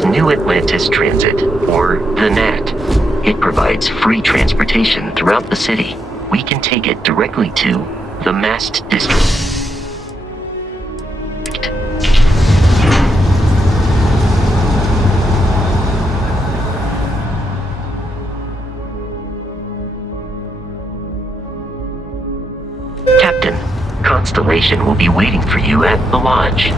is New Atlantis Transit, or the NAT. It provides free transportation throughout the city. We can take it directly to the Mast District. Captain, Constellation will be waiting for you at the lodge.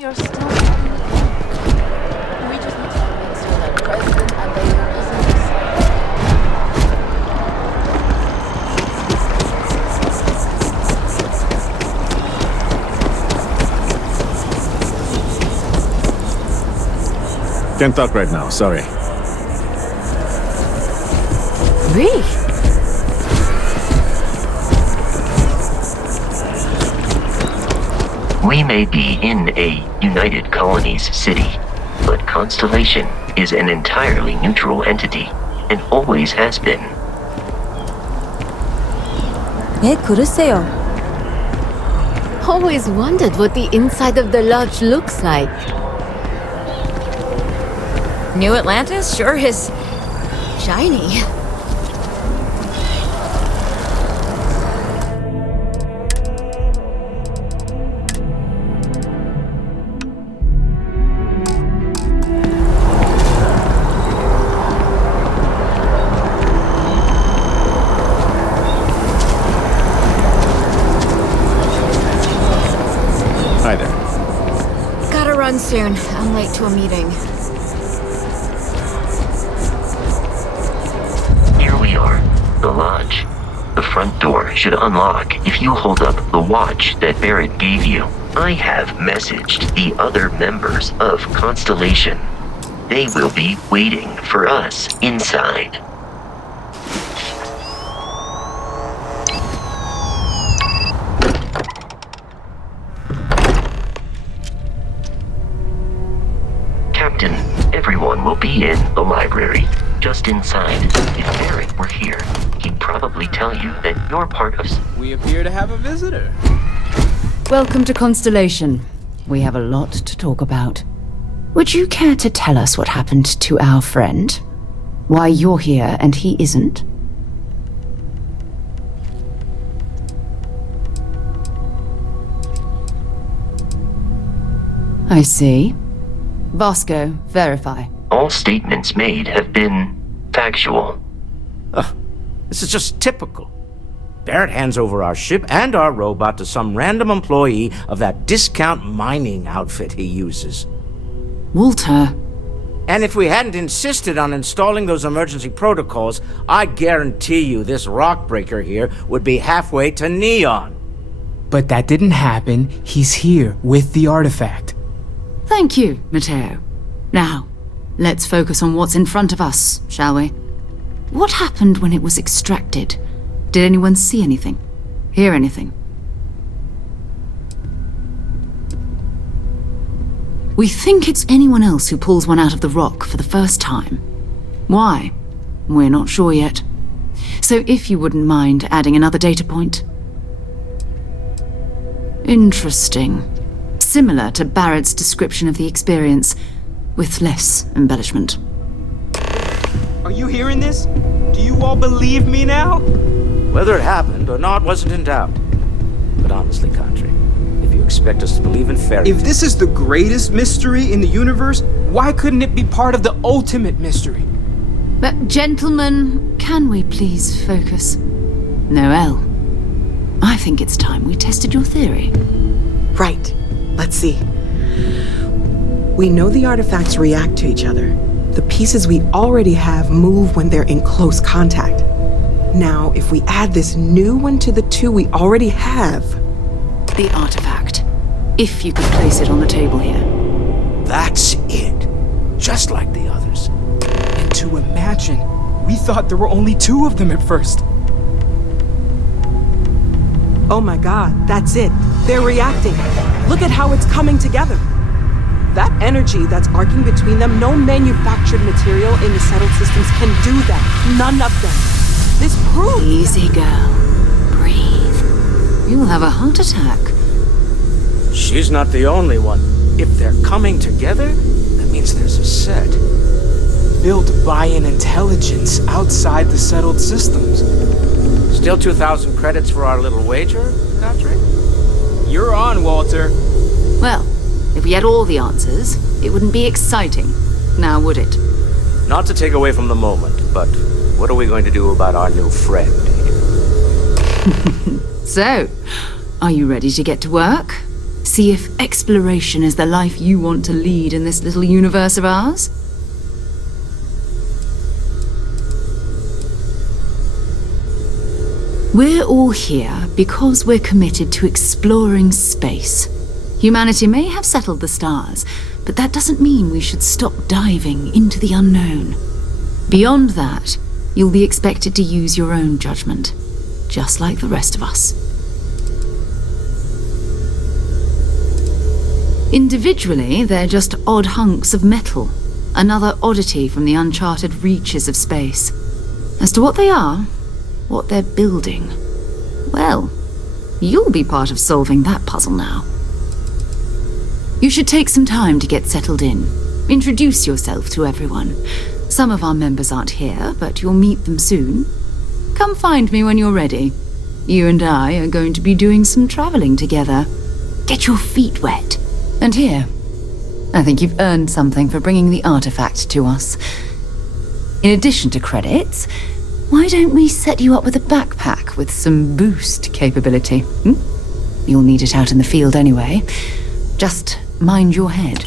You're still we just need to make sure that President Adata isn't decided. Can't talk right now, sorry. Really? We may be in a United Colonies city, but Constellation is an entirely neutral entity, and always has been. 그러세요. Always wondered what the inside of the lodge looks like. New Atlantis sure is shiny. Hi there. Gotta run soon. I'm late to a meeting. Here we are, the lodge. The front door should unlock if you hold up the watch that Barrett gave you. I have messaged the other members of Constellation. They will be waiting for us inside. Captain, everyone will be in the library, just inside. If Barrett were here, he'd probably tell you that you're part of... We appear to have a visitor. Welcome to Constellation. We have a lot to talk about. Would you care to tell us what happened to our friend? Why you're here and he isn't? I see. Vasco, verify. All statements made have been factual. This is just typical. Barrett hands over our ship and our robot to some random employee of that discount mining outfit he uses. Walter. And if we hadn't insisted on installing those emergency protocols, I guarantee you this rock breaker here would be halfway to Neon. But that didn't happen. He's here with the artifact. Thank you, Matteo. Now, let's focus on what's in front of us, shall we? What happened when it was extracted? Did anyone see anything? Hear anything? We think it's anyone else who pulls one out of the rock for the first time. Why? We're not sure yet. So if you wouldn't mind adding another data point. Interesting. Similar to Barrett's description of the experience, with less embellishment. Are you hearing this? Do you all believe me now? Whether it happened or not wasn't in doubt. But honestly, Country, if you expect us to believe in fairy If this is the greatest mystery in the universe, why couldn't it be part of the ultimate mystery? But gentlemen, can we please focus? Noel, I think it's time we tested your theory. Right. Let's see. We know the artifacts react to each other. The pieces we already have move when they're in close contact. Now, if we add this new one to the two we already have... The artifact. If you could place it on the table here. That's it. Just like the others. And to imagine. We thought there were only 2 of them at first. Oh my god, that's it. They're reacting. Look at how it's coming together. That energy that's arcing between them, no manufactured material in the settled systems can do that. None of them. This proves... Easy, girl. Breathe. You'll have a heart attack. She's not the only one. If they're coming together, that means there's a set. Built by an intelligence outside the settled systems. Still 2,000 credits for our little wager, Godric? You're on, Walter. Well, if we had all the answers, it wouldn't be exciting. Now, would it? Not to take away from the moment, but what are we going to do about our new friend here? So, are you ready to get to work? See if exploration is the life you want to lead in this little universe of ours? We're all here because we're committed to exploring space. Humanity may have settled the stars, but that doesn't mean we should stop diving into the unknown. Beyond that, you'll be expected to use your own judgment, just like the rest of us. Individually, they're just odd hunks of metal, another oddity from the uncharted reaches of space. As to what they are, what they're building, well, you'll be part of solving that puzzle now. You should take some time to get settled in. Introduce yourself to everyone. Some of our members aren't here, but you'll meet them soon. Come find me when you're ready. You and I are going to be doing some traveling together. Get your feet wet. And here, I think you've earned something for bringing the artifact to us. In addition to credits, why don't we set you up with a backpack with some boost capability? You'll need it out in the field anyway. Just mind your head.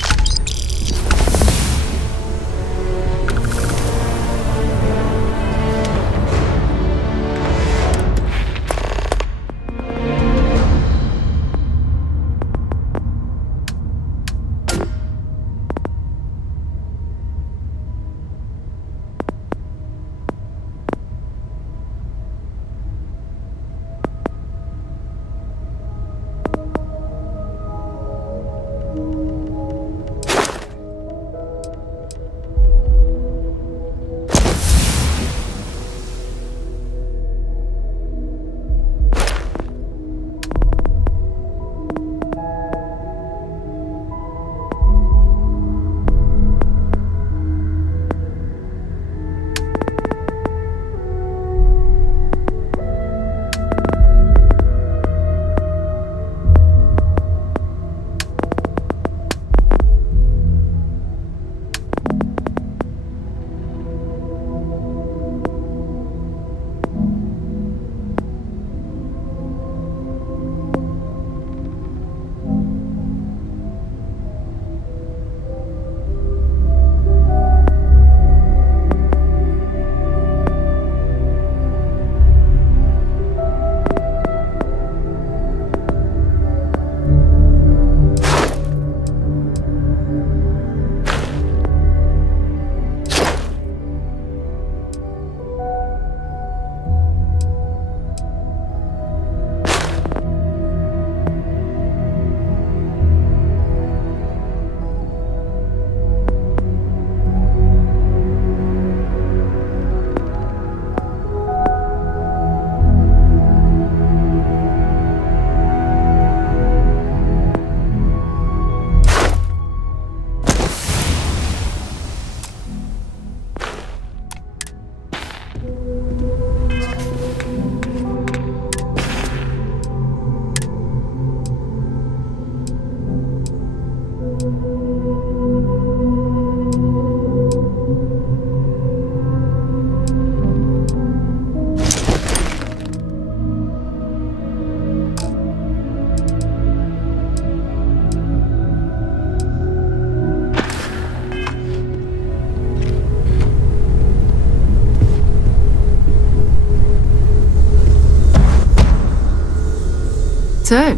So,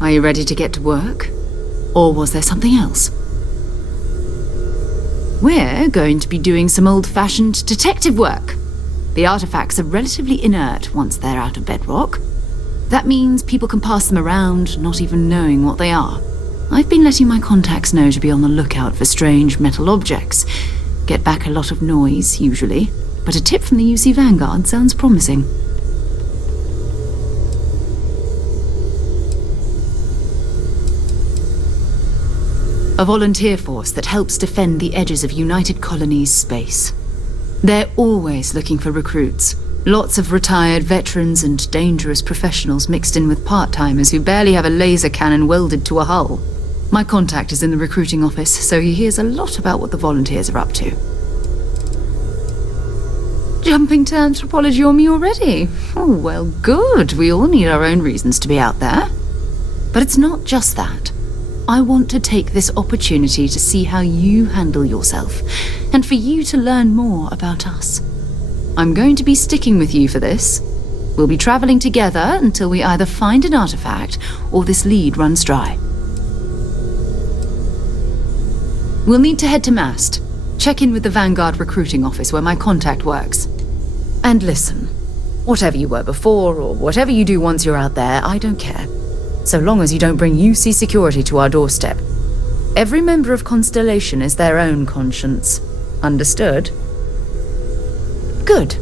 are you ready to get to work? Or was there something else? We're going to be doing some old-fashioned detective work. The artifacts are relatively inert once they're out of bedrock. That means people can pass them around, not even knowing what they are. I've been letting my contacts know to be on the lookout for strange metal objects. Get back a lot of noise, usually, but a tip from the UC Vanguard sounds promising. A volunteer force that helps defend the edges of United Colonies space. They're always looking for recruits. Lots of retired veterans and dangerous professionals mixed in with part-timers who barely have a laser cannon welded to a hull. My contact is in the recruiting office, so he hears a lot about what the volunteers are up to. Jumping to anthropology on me already? Oh, well, good. We all need our own reasons to be out there. But it's not just that. I want to take this opportunity to see how you handle yourself, and for you to learn more about us. I'm going to be sticking with you for this. We'll be traveling together until we either find an artifact or this lead runs dry. We'll need to head to Mast. Check in with the Vanguard recruiting office where my contact works. And listen, whatever you were before or whatever you do once you're out there, I don't care. So long as you don't bring UC security to our doorstep. Every member of Constellation is their own conscience. Understood? Good.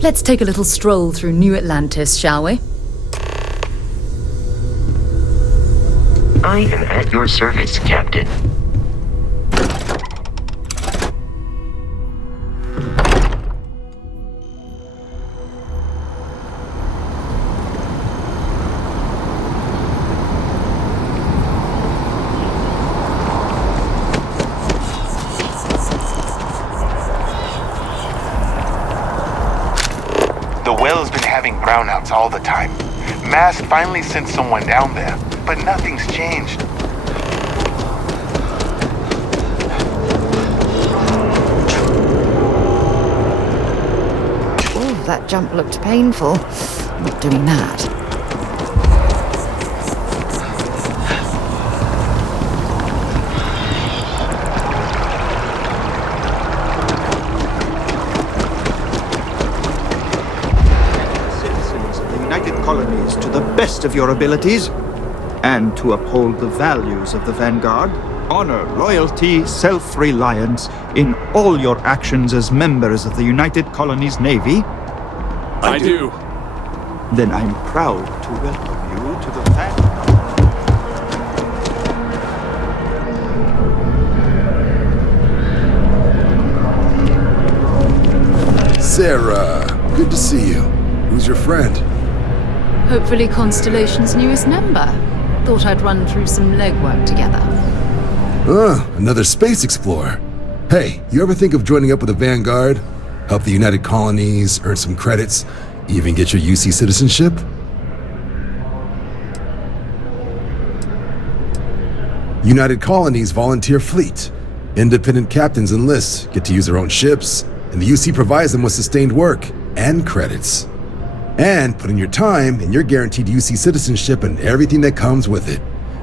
Let's take a little stroll through New Atlantis, shall we? I am at your service, Captain. Brownouts all the time. Mast finally sent someone down there, but nothing's changed. Oh, that jump looked painful. Not doing that. Colonies to the best of your abilities, and to uphold the values of the Vanguard. Honor, loyalty, self-reliance in all your actions as members of the United Colonies Navy. I do. Then I'm proud to welcome you to the Vanguard. Sarah, good to see you. Who's your friend? Hopefully Constellation's newest member. Thought I'd run through some legwork together. Another space explorer. Hey, you ever think of joining up with the Vanguard? Help the United Colonies, earn some credits, even get your UC citizenship? United Colonies volunteer fleet. Independent captains enlist, get to use their own ships, and the UC provides them with sustained work and credits. And put in your time, and you're guaranteed UC citizenship and everything that comes with it.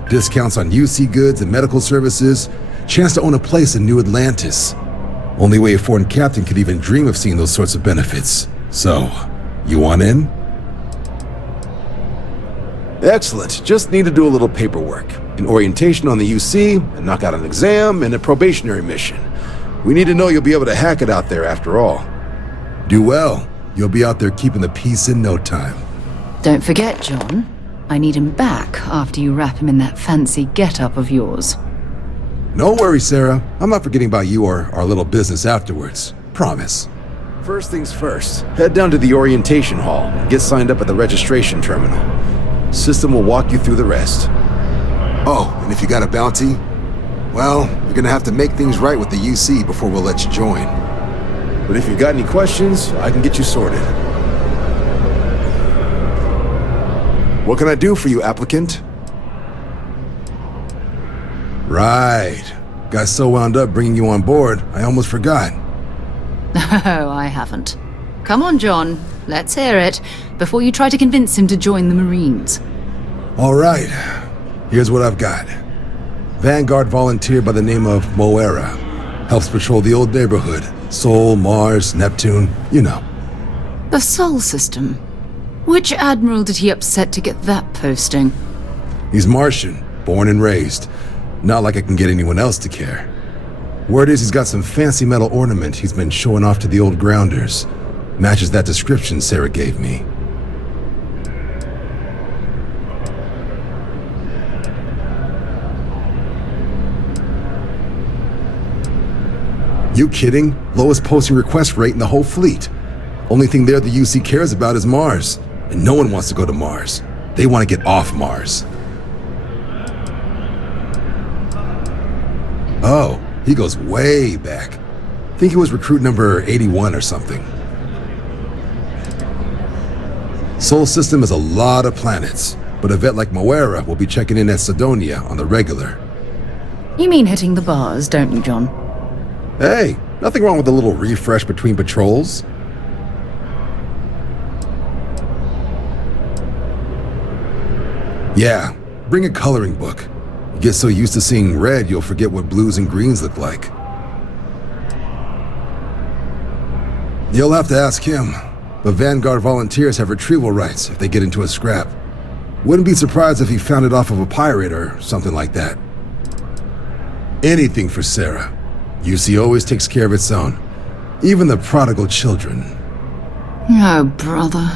Discounts on UC goods and medical services, chance to own a place in New Atlantis. Only way a foreign captain could even dream of seeing those sorts of benefits. So, you want in? Excellent. Just need to do a little paperwork. An orientation on the UC, and knock out an exam, and a probationary mission. We need to know you'll be able to hack it out there after all. Do well. You'll be out there keeping the peace in no time. Don't forget, John. I need him back after you wrap him in that fancy get-up of yours. No worries, Sarah. I'm not forgetting about you or our little business afterwards. Promise. First things first, head down to the orientation hall and get signed up at the registration terminal. System will walk you through the rest. Oh, and if you got a bounty, well, you're gonna have to make things right with the UC before we'll let you join. But if you've got any questions, I can get you sorted. What can I do for you, applicant? Right. Got so wound up bringing you on board, I almost forgot. Oh, I haven't. Come on, John. Let's hear it, before you try to convince him to join the Marines. All right. Here's what I've got. Vanguard volunteer by the name of Moera. Helps patrol the old neighborhood. Sol, Mars, Neptune, you know. The Sol system. Which admiral did he upset to get that posting? He's Martian, born and raised. Not like I can get anyone else to care. Word is he's got some fancy metal ornament he's been showing off to the old grounders. Matches that description Sarah gave me. You kidding? Lowest posting request rate in the whole fleet. Only thing there the UC cares about is Mars. And no one wants to go to Mars. They want to get off Mars. Oh, he goes way back. Think he was recruit number 81 or something. Sol system is a lot of planets, but a vet like Moira will be checking in at Sidonia on the regular. You mean hitting the bars, don't you, John? Hey, nothing wrong with a little refresh between patrols. Yeah, bring a coloring book. You get so used to seeing red, you'll forget what blues and greens look like. You'll have to ask him, but Vanguard volunteers have retrieval rights if they get into a scrap. Wouldn't be surprised if he found it off of a pirate or something like that. Anything for Sarah. UC always takes care of its own. Even the prodigal children. Oh, brother.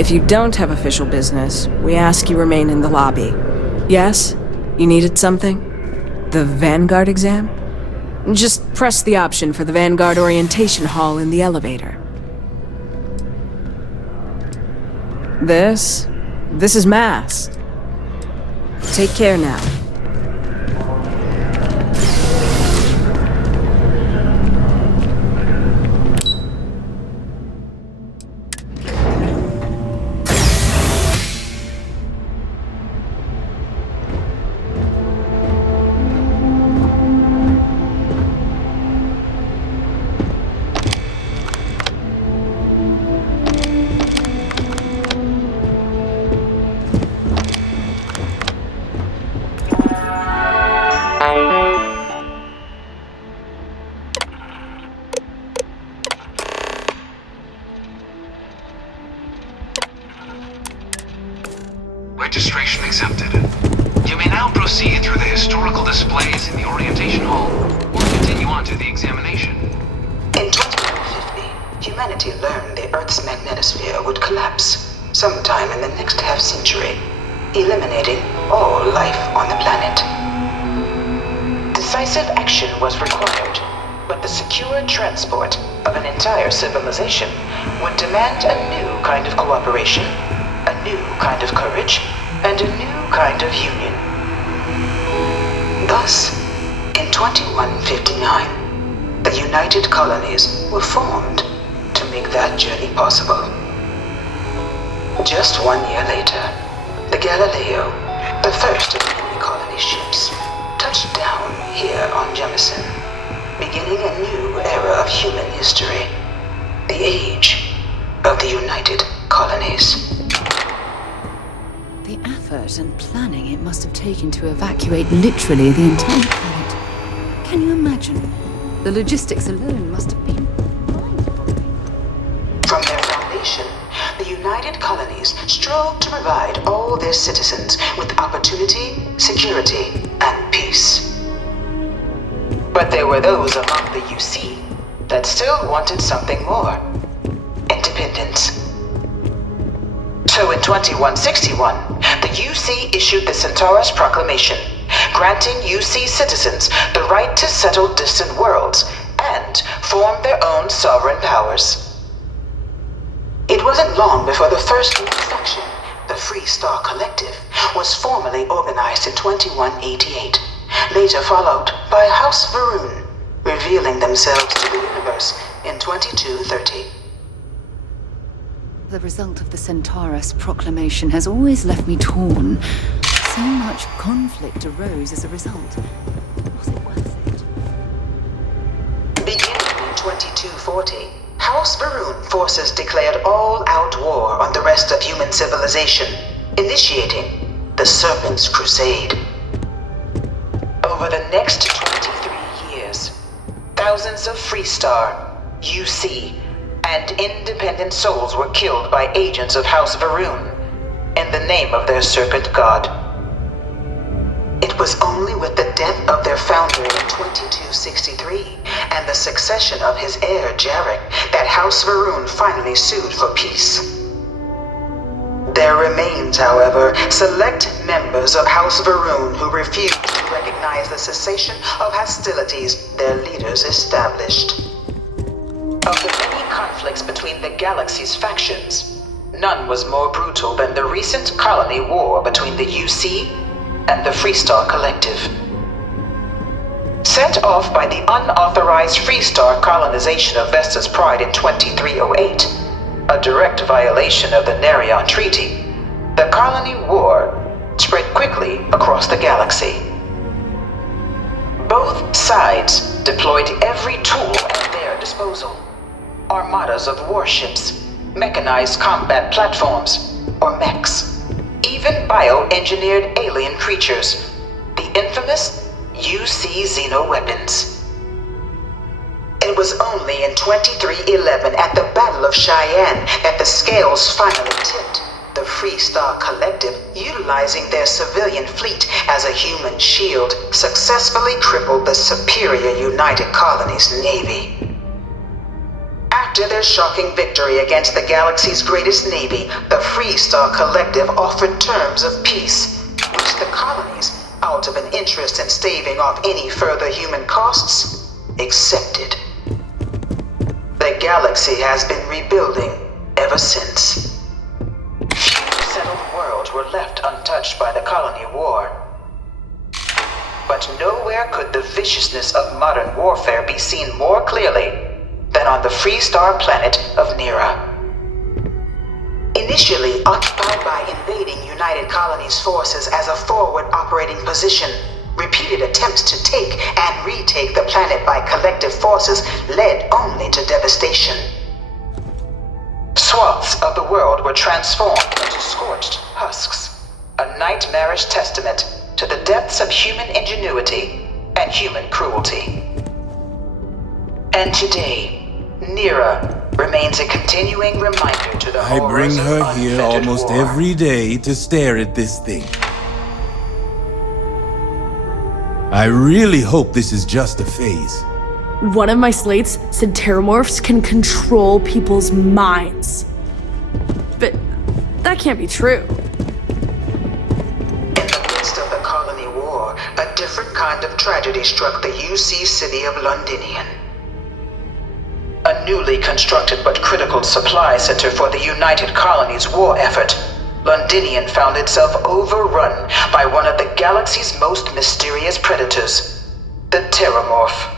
If you don't have official business, we ask you remain in the lobby. Yes? You needed something? The Vanguard exam? Just press the option for the Vanguard orientation hall in the elevator. This is masked. Take care now. Registration accepted. You may now proceed through the historical displays in the orientation hall, or continue on to the examination. In 2150, humanity learned the Earth's magnetosphere would collapse sometime in the next half-century, eliminating all life on the planet. Decisive action was required, but the secure transport of an entire civilization would demand a new kind of cooperation, a new kind of courage, and a new kind of union. Thus, in 2159, the United Colonies were formed to make that journey possible. Just 1 year later, the Galileo, the first of the newly colony ships, touched down here on Jemison, beginning a new era of human history, the age of the United Colonies. The effort and planning it must have taken to evacuate literally the entire planet. Can you imagine? The logistics alone must have been mind-blowing. From their foundation, the United Colonies strove to provide all their citizens with opportunity, security, and peace. But there were those among the UC that still wanted something more. Independence. So in 2161, the UC issued the Centaurus Proclamation, granting UC citizens the right to settle distant worlds and form their own sovereign powers. It wasn't long before the first new section, the Free Star Collective, was formally organized in 2188, later followed by House Varun, revealing themselves to the universe in 2230. The result of the Centaurus Proclamation has always left me torn. So much conflict arose as a result. Was it worth it? Beginning in 2240, House Varun forces declared all-out war on the rest of human civilization, initiating the Serpent's Crusade. Over the next 23 years, thousands of Freestar, UC, and independent souls were killed by agents of House Varun in the name of their serpent god. It was only with the death of their founder in 2263 and the succession of his heir Jarek that House Varun finally sued for peace. There remains, however, select members of House Varun who refuse to recognize the cessation of hostilities their leaders established. Of the many conflicts between the galaxy's factions, none was more brutal than the recent colony war between the UC and the Freestar Collective. Set off by the unauthorized Freestar colonization of Vesta's Pride in 2308, a direct violation of the Narion Treaty, the colony war spread quickly across the galaxy. Both sides deployed every tool at their disposal. Armadas of warships, mechanized combat platforms, or mechs, even bioengineered alien creatures, the infamous UC xeno-weapons. It was only in 2311 at the Battle of Cheyenne that the scales finally tipped, the Freestar Collective, utilizing their civilian fleet as a human shield, successfully crippled the superior United Colonies Navy. After their shocking victory against the galaxy's greatest navy, the Freestar Collective offered terms of peace, which the colonies, out of an interest in staving off any further human costs, accepted. The galaxy has been rebuilding ever since. Few settled worlds were left untouched by the colony war. But nowhere could the viciousness of modern warfare be seen more clearly than on the Freestar planet of Nira. Initially occupied by invading United Colonies forces as a forward operating position, repeated attempts to take and retake the planet by collective forces led only to devastation. Swaths of the world were transformed into scorched husks, a nightmarish testament to the depths of human ingenuity and human cruelty. And today, Nira remains a continuing reminder to the I bring her here almost every day to stare at this thing. I really hope this is just a phase. One of my slates said terramorphs can control people's minds. But that can't be true. In the midst of the colony war, a different kind of tragedy struck the UC city of Londinian. A newly constructed but critical supply center for the United Colonies war effort, Londinian found itself overrun by one of the galaxy's most mysterious predators, the Terramorph.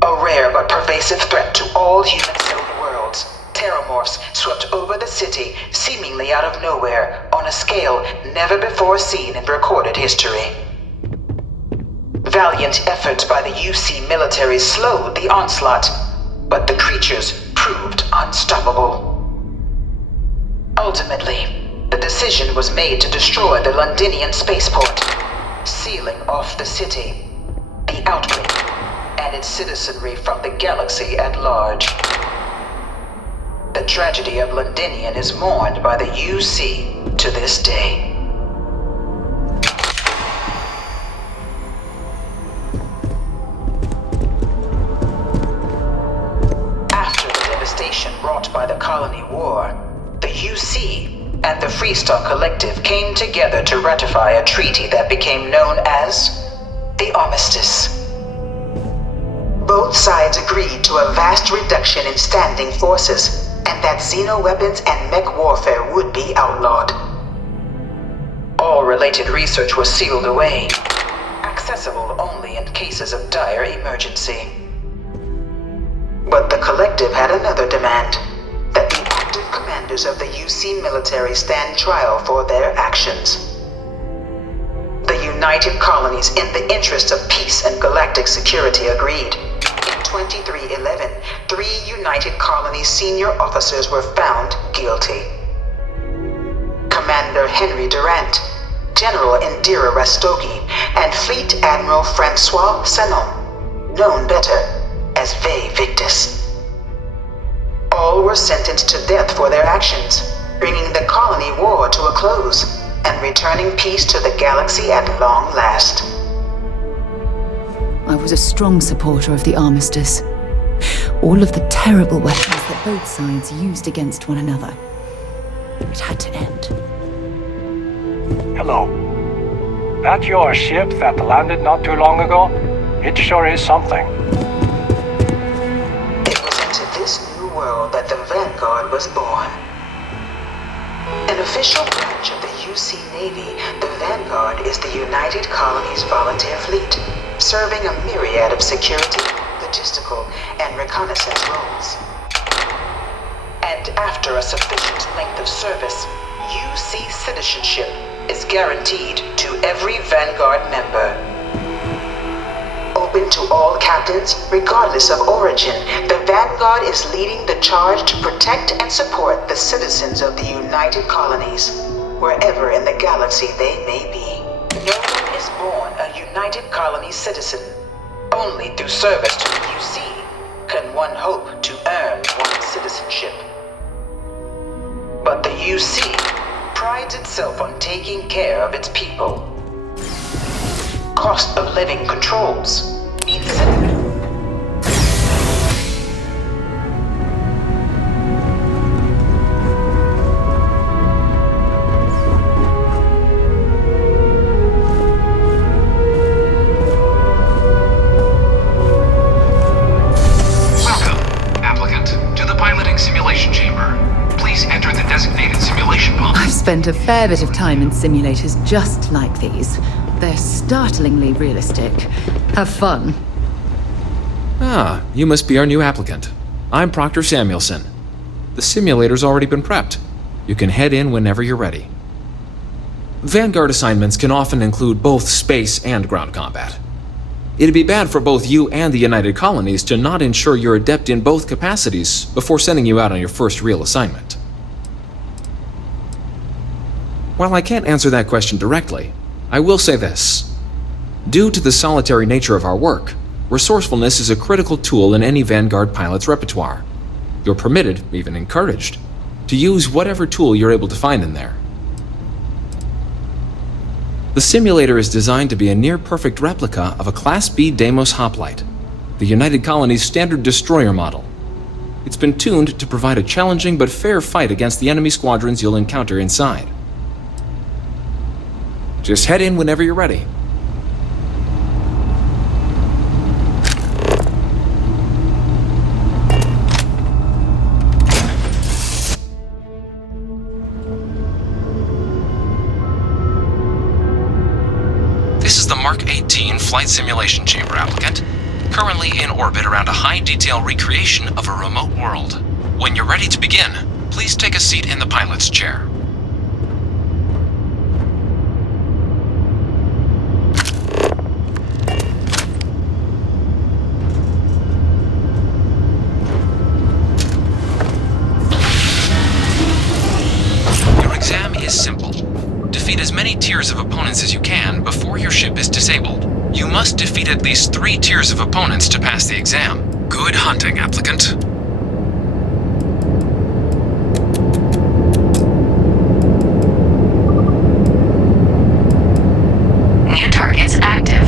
A rare but pervasive threat to all human-settled worlds, Terramorphs swept over the city, seemingly out of nowhere, on a scale never before seen in recorded history. Valiant efforts by the UC military slowed the onslaught, but the creatures proved unstoppable. Ultimately, the decision was made to destroy the Londinian spaceport, sealing off the city, the outbreak, and its citizenry from the galaxy at large. The tragedy of Londinian is mourned by the UC to this day. After the devastation wrought by the colony war, the UC and the Freestar Collective came together to ratify a treaty that became known as the Armistice. Both sides agreed to a vast reduction in standing forces, and that xeno-weapons and mech warfare would be outlawed. All related research was sealed away, accessible only in cases of dire emergency. But the Collective had another demand, that the active commanders of the UC military stand trial for their actions. The United Colonies, in the interest of peace and galactic security, agreed. In 2311, 3 United Colonies senior officers were found guilty. Commander Henry Durant, General Indira Rastogi, and Fleet Admiral Francois Sanon, known better as Ve Victus. All were sentenced to death for their actions, bringing the colony war to a close and returning peace to the galaxy at long last. I was a strong supporter of the Armistice. All of the terrible weapons that both sides used against one another. It had to end. Hello. That your ship that landed not too long ago? It sure is something. It was into this new world that the Vanguard was born. An official branch of the UC Navy, the Vanguard is the United Colonies Volunteer Fleet, serving a myriad of security, logistical, and reconnaissance roles. And after a sufficient length of service, UC citizenship is guaranteed to every Vanguard member. Open to all captains, regardless of origin, the Vanguard is leading the charge to protect and support the citizens of the United Colonies, wherever in the galaxy they may be. No one is born a United Colony citizen. Only through service to the UC can one hope to earn one's citizenship. But the UC prides itself on taking care of its people. Cost of living controls means Spent a fair bit of time in simulators just like these. They're startlingly realistic. Have fun. Ah, you must be our new applicant. I'm Proctor Samuelson. The simulator's already been prepped. You can head in whenever you're ready. Vanguard assignments can often include both space and ground combat. It'd be bad for both you and the United Colonies to not ensure you're adept in both capacities before sending you out on your first real assignment. While I can't answer that question directly, I will say this. Due to the solitary nature of our work, resourcefulness is a critical tool in any Vanguard pilot's repertoire. You're permitted, even encouraged, to use whatever tool you're able to find in there. The simulator is designed to be a near-perfect replica of a Class B Deimos hoplite, the United Colony's standard destroyer model. It's been tuned to provide a challenging but fair fight against the enemy squadrons you'll encounter inside. Just head in whenever you're ready. This is the Mark 18 Flight Simulation Chamber applicant, currently in orbit around a high-detail recreation of a remote world. When you're ready to begin, please take a seat in the pilot's chair. As many tiers of opponents as you can before your ship is disabled. You must defeat at least 3 tiers of opponents to pass the exam. Good hunting, applicant. New targets active.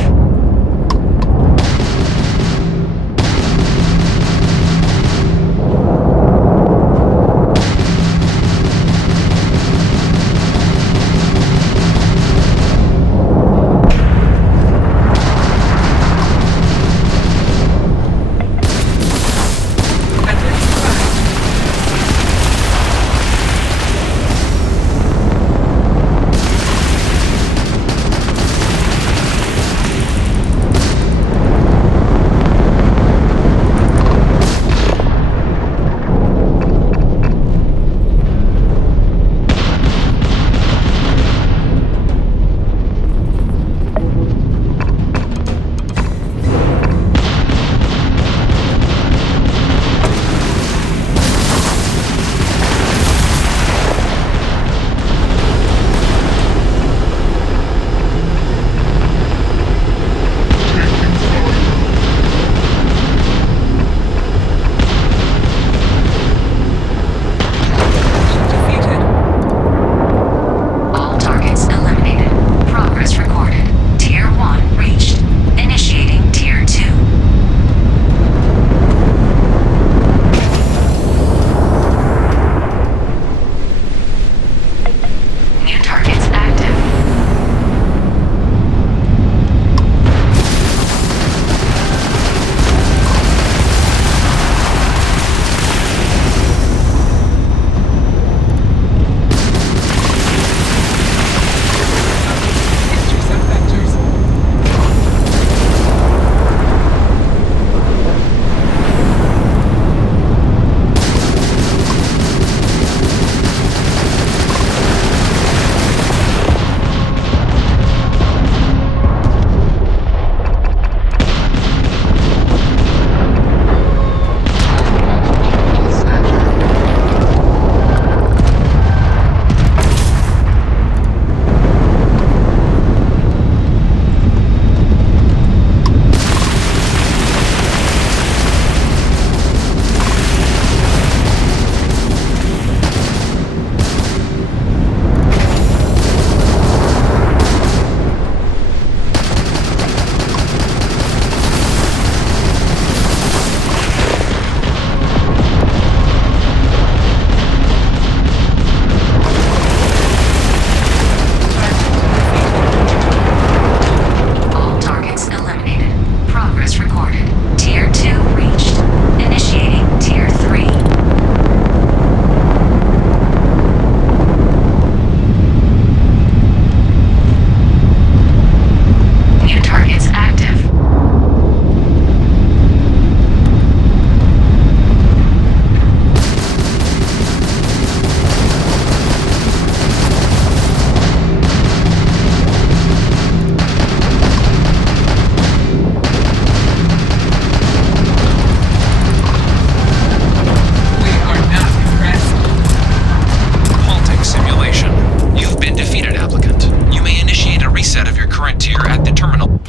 terminal.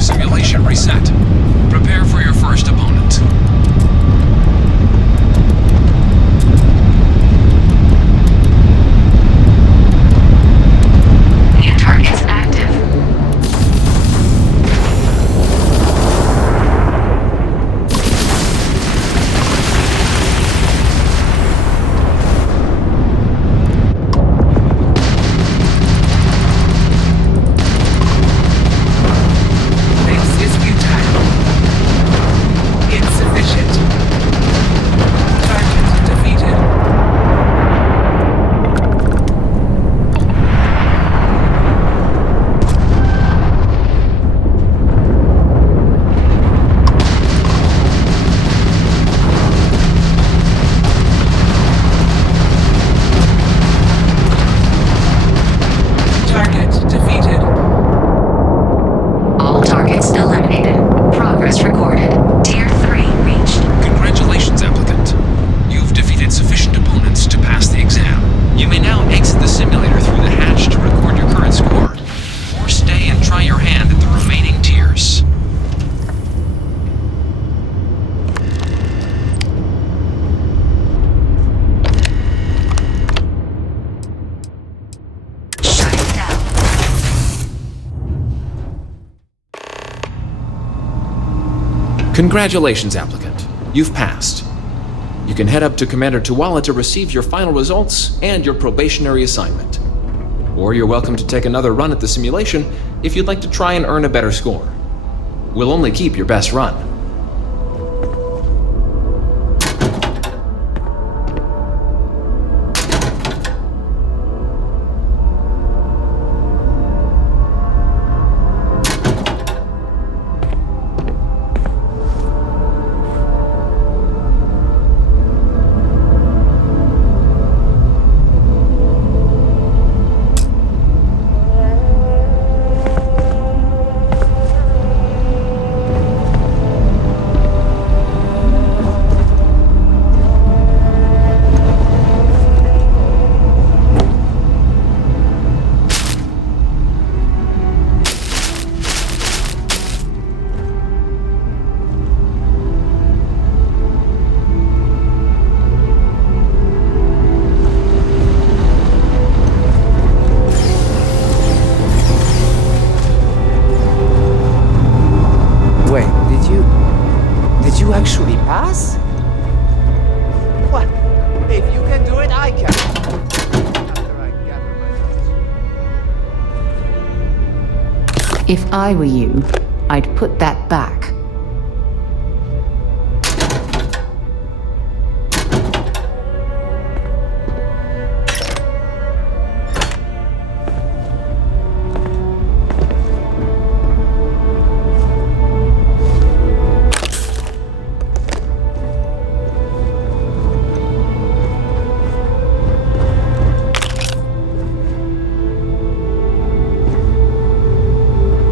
Simulation reset. Prepare for your first opponent. New targets active. This is futile. Insufficient. Target defeated. Target defeated. All targets eliminated. Progress recorded. Tier 3 reached. Congratulations, applicant. You've defeated sufficient opponents to pass the exam. You may now exit the simulator through the hatch to record your current score, or stay and try your hand at the remaining tiers. Shutting down. Congratulations, applicant. You've passed. You can head up to Commander Tuwala to receive your final results and your probationary assignment. Or you're welcome to take another run at the simulation if you'd like to try and earn a better score. We'll only keep your best run. Did you actually pass? What? If you can do it, I can. After I gather my thoughts. If I were you, I'd put that back.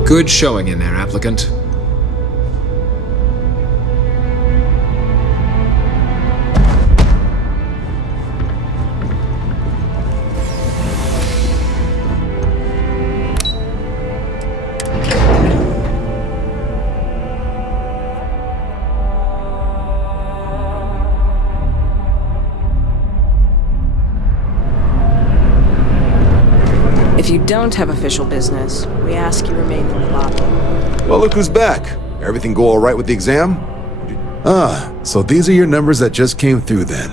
Good showing in there, applicant. If you don't have official business, we ask you remain in the lobby. Well, look who's back. Everything go all right with the exam? Ah, so these are your numbers that just came through then.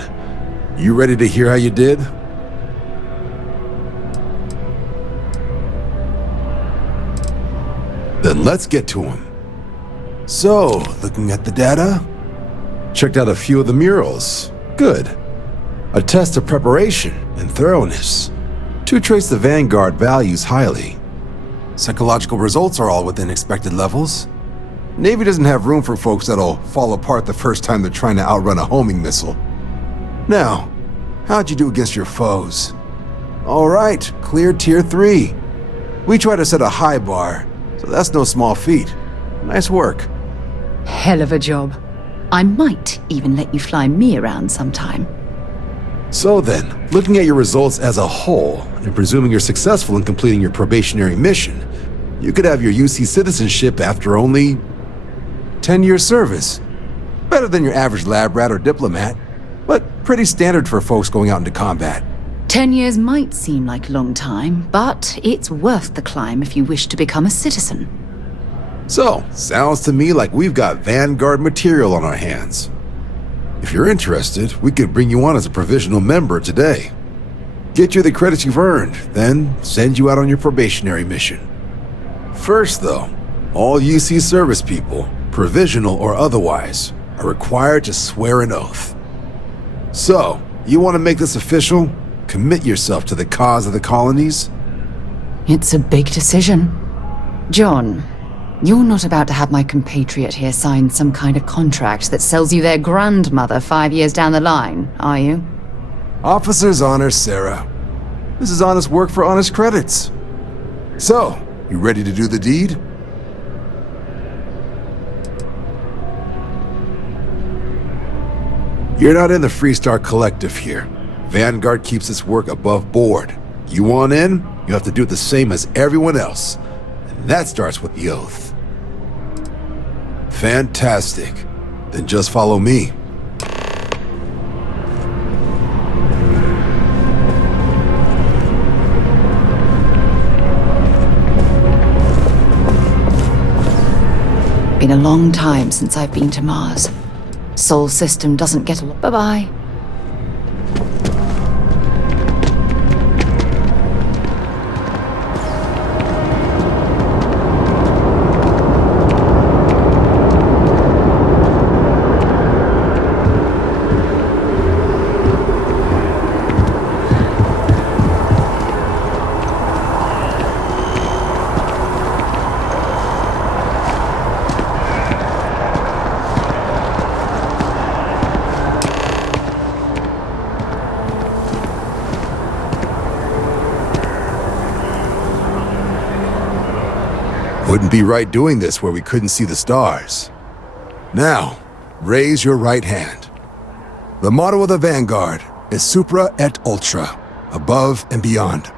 You ready to hear how you did? Then let's get to them. So, looking at the data, checked out a few of the murals. Good. A test of preparation and thoroughness. should trace the Vanguard values highly. Psychological results are all within expected levels. Navy doesn't have room for folks that'll fall apart the first time they're trying to outrun a homing missile. Now, how'd you do against your foes? All right, cleared Tier 3. We try to set a high bar, so that's no small feat. Nice work. Hell of a job. I might even let you fly me around sometime. So then, looking at your results as a whole, and presuming you're successful in completing your probationary mission, you could have your UC citizenship after only 10 years service. Better than your average lab rat or diplomat, but pretty standard for folks going out into combat. 10 years might seem like a long time, but it's worth the climb if you wish to become a citizen. So, sounds to me like we've got Vanguard material on our hands. If you're interested, we could bring you on as a provisional member today. Get you the credits you've earned, then send you out on your probationary mission. First though, all UC service people, provisional or otherwise, are required to swear an oath. So, you want to make this official? Commit yourself to the cause of the colonies? It's a big decision. John, you're not about to have my compatriot here sign some kind of contract that sells you their grandmother 5 years down the line, are you? Officer's honor, Sarah. This is honest work for honest credits. So, you ready to do the deed? You're not in the Freestar Collective here. Vanguard keeps its work above board. You want in, you have to do the same as everyone else. And that starts with the oath. Fantastic. Then just follow me. Been a long time since I've been to Mars. Sol system doesn't get a lot. Bye-bye. Wouldn't be right doing this where we couldn't see the stars. Now, raise your right hand. The motto of the Vanguard is Supra et Ultra, above and beyond.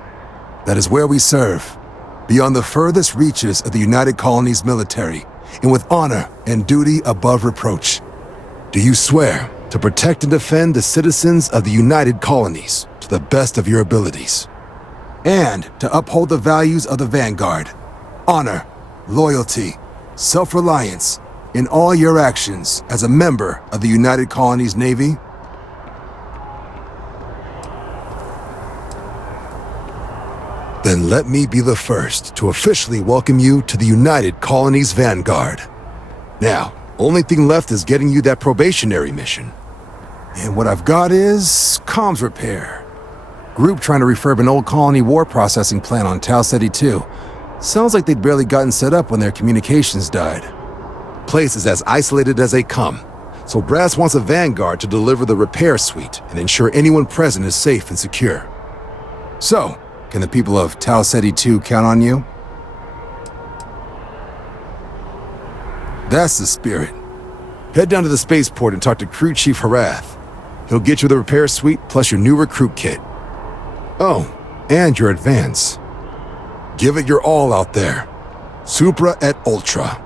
That is where we serve, beyond the furthest reaches of the United Colonies military, and with honor and duty above reproach. Do you swear to protect and defend the citizens of the United Colonies to the best of your abilities, and to uphold the values of the Vanguard, honor, loyalty, self-reliance, in all your actions as a member of the United Colonies Navy? Then let me be the first to officially welcome you to the United Colonies Vanguard. Now, only thing left is getting you that probationary mission. And what I've got is comms repair. Group trying to refurb an old colony war processing plant on Tau Ceti 2. Sounds like they'd barely gotten set up when their communications died. Place is as isolated as they come, so Brass wants a Vanguard to deliver the repair suite and ensure anyone present is safe and secure. So, can the people of Tau Ceti 2 count on you? That's the spirit. Head down to the spaceport and talk to Crew Chief Harath. He'll get you the repair suite plus your new recruit kit. Oh, and your advance. Give it your all out there. Supra et Ultra.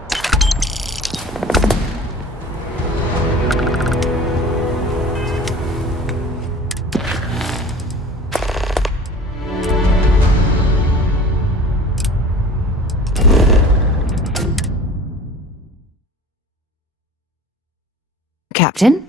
Captain?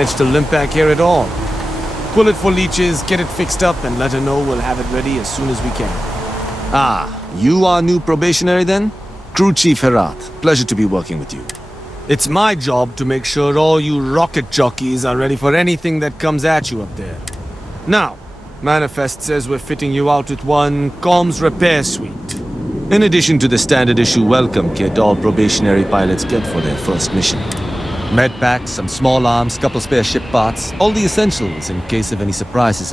managed to limp back here at all. Pull it for leeches, get it fixed up, and let her know we'll have it ready as soon as we can. Ah, you are new probationary then? Crew Chief Herat, pleasure to be working with you. It's my job to make sure all you rocket jockeys are ready for anything that comes at you up there. Now, Manifest says we're fitting you out with one comms repair suite. In addition to the standard issue welcome kit all probationary pilots get for their first mission. Med packs, some small arms, couple spare ship parts, all the essentials in case of any surprises.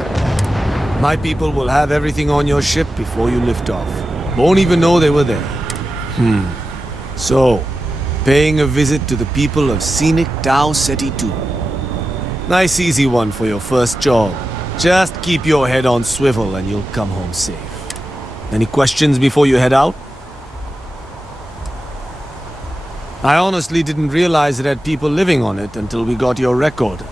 My people will have everything on your ship before you lift off. Won't even know they were there. So, paying a visit to the people of scenic Tau Ceti 2. Nice easy one for your first job. Just keep your head on swivel and you'll come home safe. Any questions before you head out? I honestly didn't realize it had people living on it until we got your record.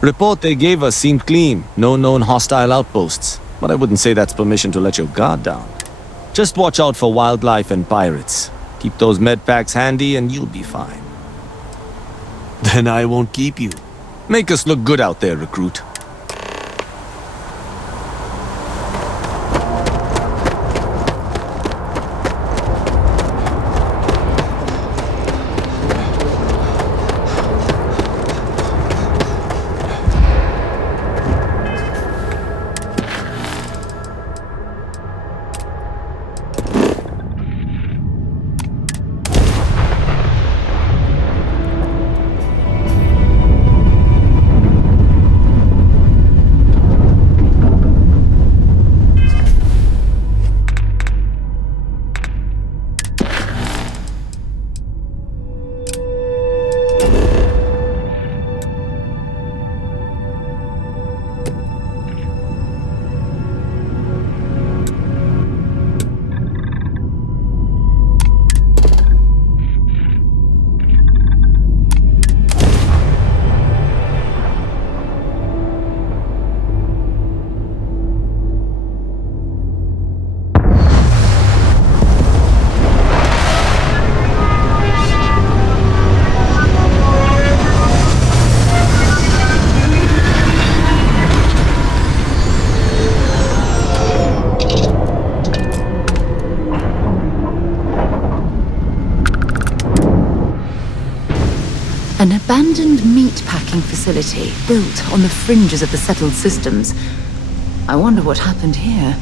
Report they gave us seemed clean. No known hostile outposts. But I wouldn't say that's permission to let your guard down. Just watch out for wildlife and pirates. Keep those med packs handy and you'll be fine. Then I won't keep you. Make us look good out there, recruit. An abandoned meat-packing facility built on the fringes of the settled systems. I wonder what happened here.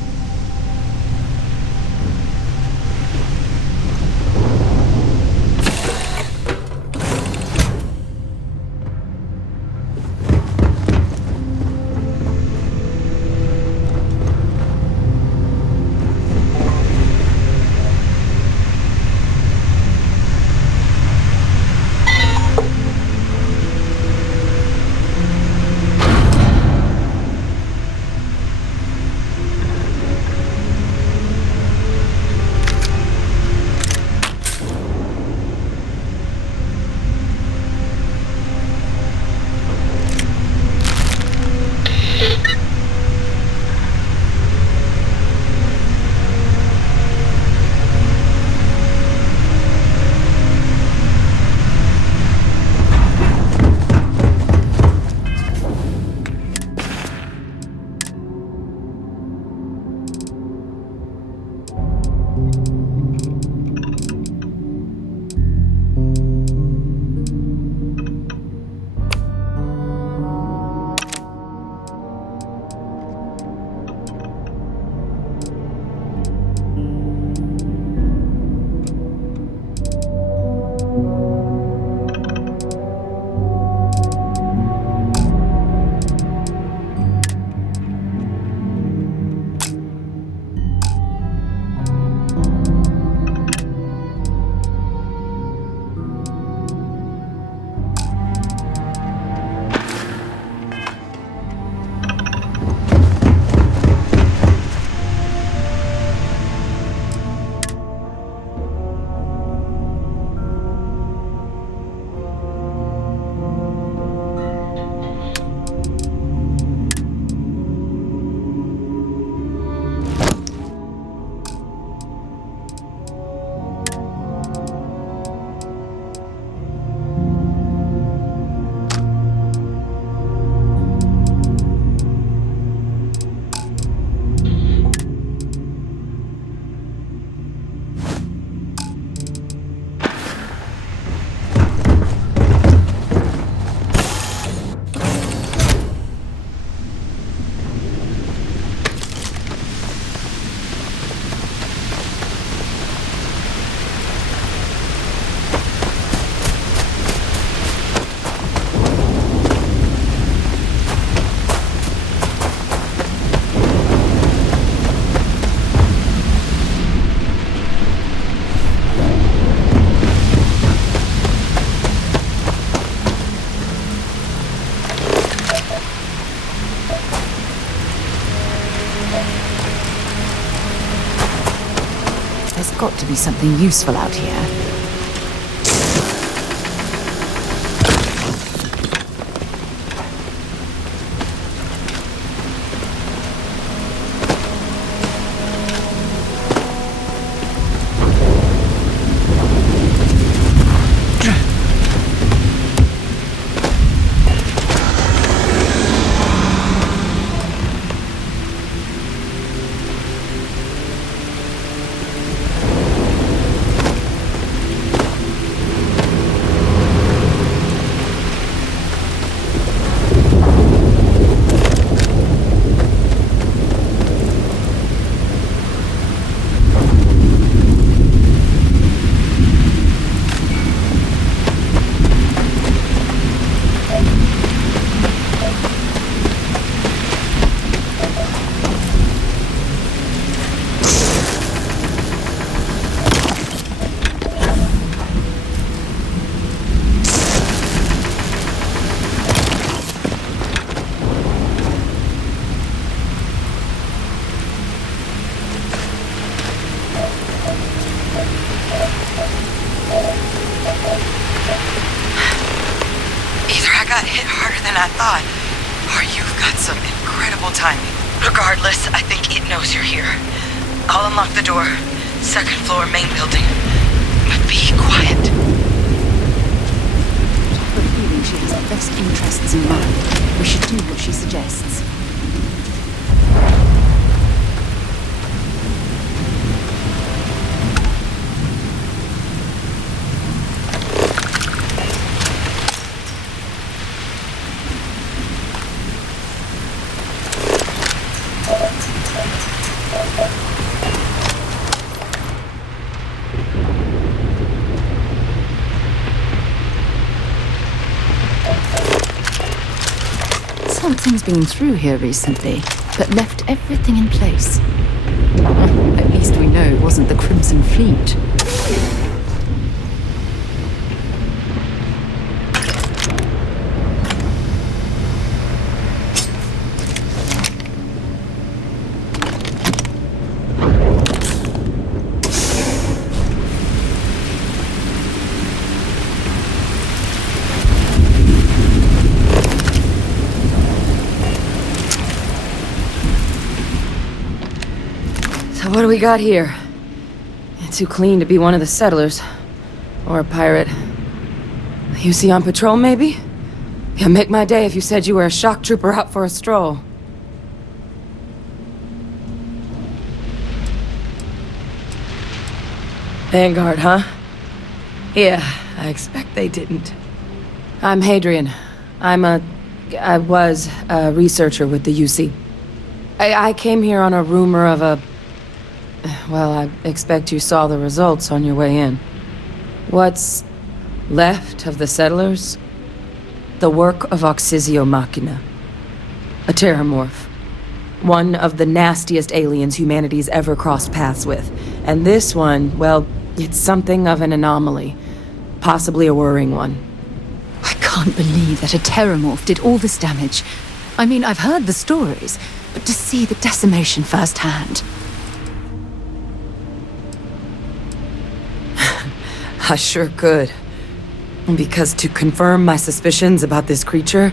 got to be something useful out here. I thought. Or you've got some incredible timing. Regardless, I think it knows you're here. I'll unlock the door. Second floor, main building. But be quiet. I have a feeling she has the best interests in mind. We should do what she suggests. Something's been through here recently, but left everything in place. At least we know it wasn't the Crimson Fleet. What do we got here? It's too clean to be one of the settlers. Or a pirate. You see on patrol, maybe? Yeah, make my day if you said you were a shock trooper out for a stroll. Vanguard, huh? Yeah, I expect they didn't. I'm Hadrian. I was a researcher with the UC. I came here on a rumor of a... Well, I expect you saw the results on your way in. What's left of the settlers? The work of Auxisio Machina. A terramorph. One of the nastiest aliens humanity's ever crossed paths with. And this one, well, it's something of an anomaly. Possibly a worrying one. I can't believe that a terramorph did all this damage. I mean, I've heard the stories, but to see the decimation firsthand... I sure could. Because to confirm my suspicions about this creature,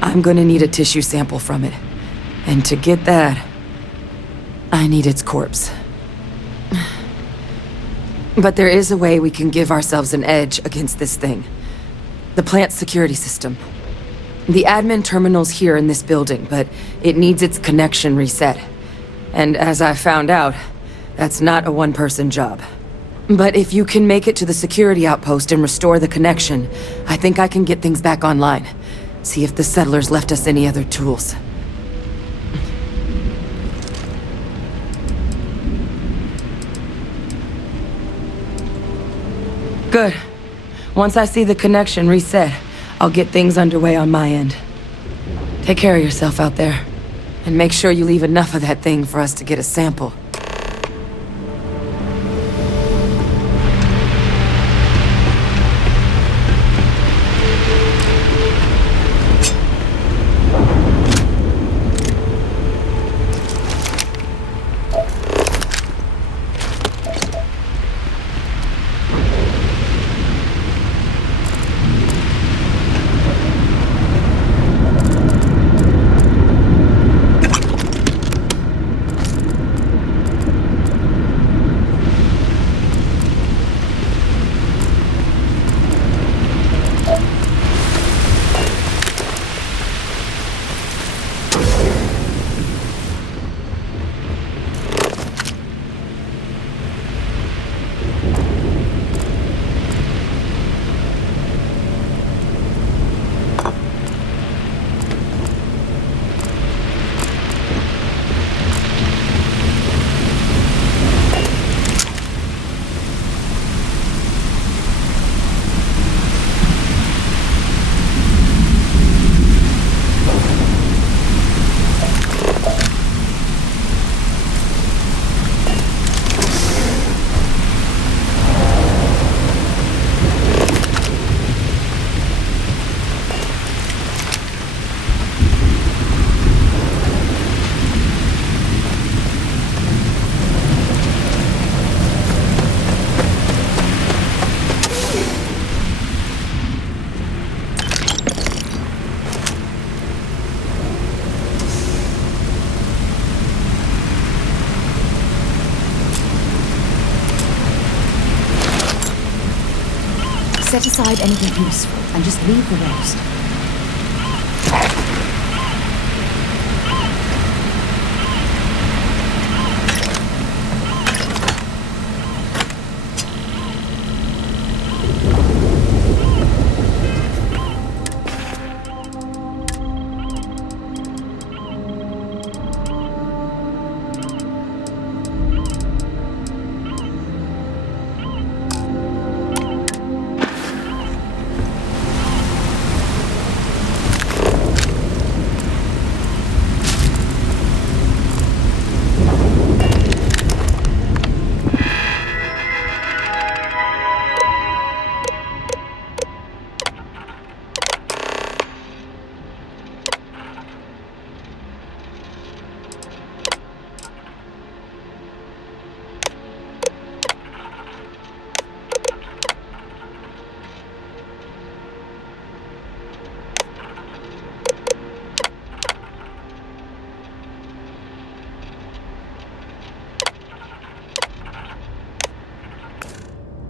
I'm gonna need a tissue sample from it. And to get that, I need its corpse. But there is a way we can give ourselves an edge against this thing. The plant's security system. The admin terminal's here in this building, but it needs its connection reset. And as I found out, that's not a one-person job. But if you can make it to the security outpost and restore the connection, I think I can get things back online. See if the settlers left us any other tools. Good. Once I see the connection reset, I'll get things underway on my end. Take care of yourself out there. And make sure you leave enough of that thing for us to get a sample. Set aside anything useful and just leave the rest.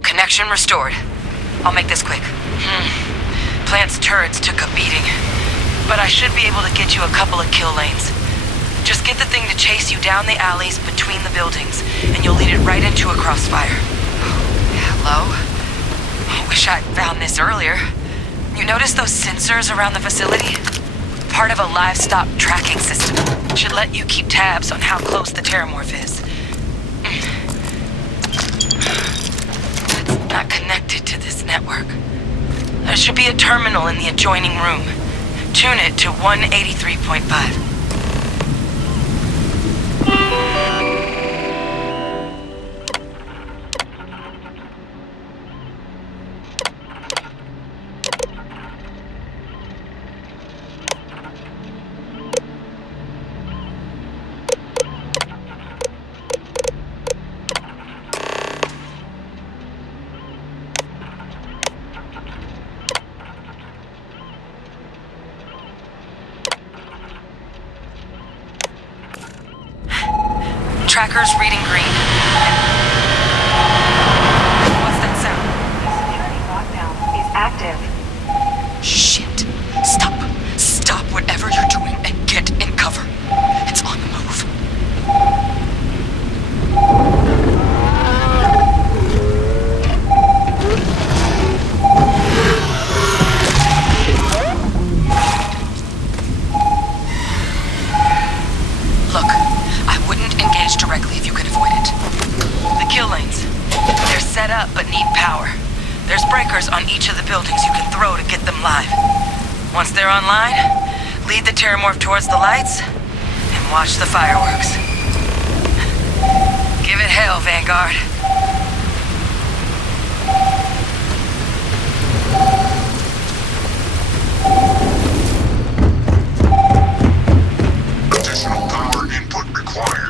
Connection restored. I'll make this quick. Plant's turrets took a beating, but I should be able to get you a couple of kill lanes. Just get the thing to chase you down the alleys between the buildings, and you'll lead it right into a crossfire. Hello? I wish I'd found this earlier. You notice those sensors around the facility? Part of a livestock tracking system. Should let you keep tabs on how close the terramorph is. It's not connected to this network. There should be a terminal in the adjoining room. Tune it to 183.5. Tracker's reading green. What's that sound? Security lockdown is active. Shit. Stop. Stop whatever you're doing and get in cover. It's on the move. Look, I wouldn't engage directly if you could avoid it. The kill lanes. They're set up but need power. There's breakers on each of the buildings you can throw to get them live. Once they're online, lead the terramorph towards the lights and watch the fireworks. Give it hell, Vanguard. Additional power input required.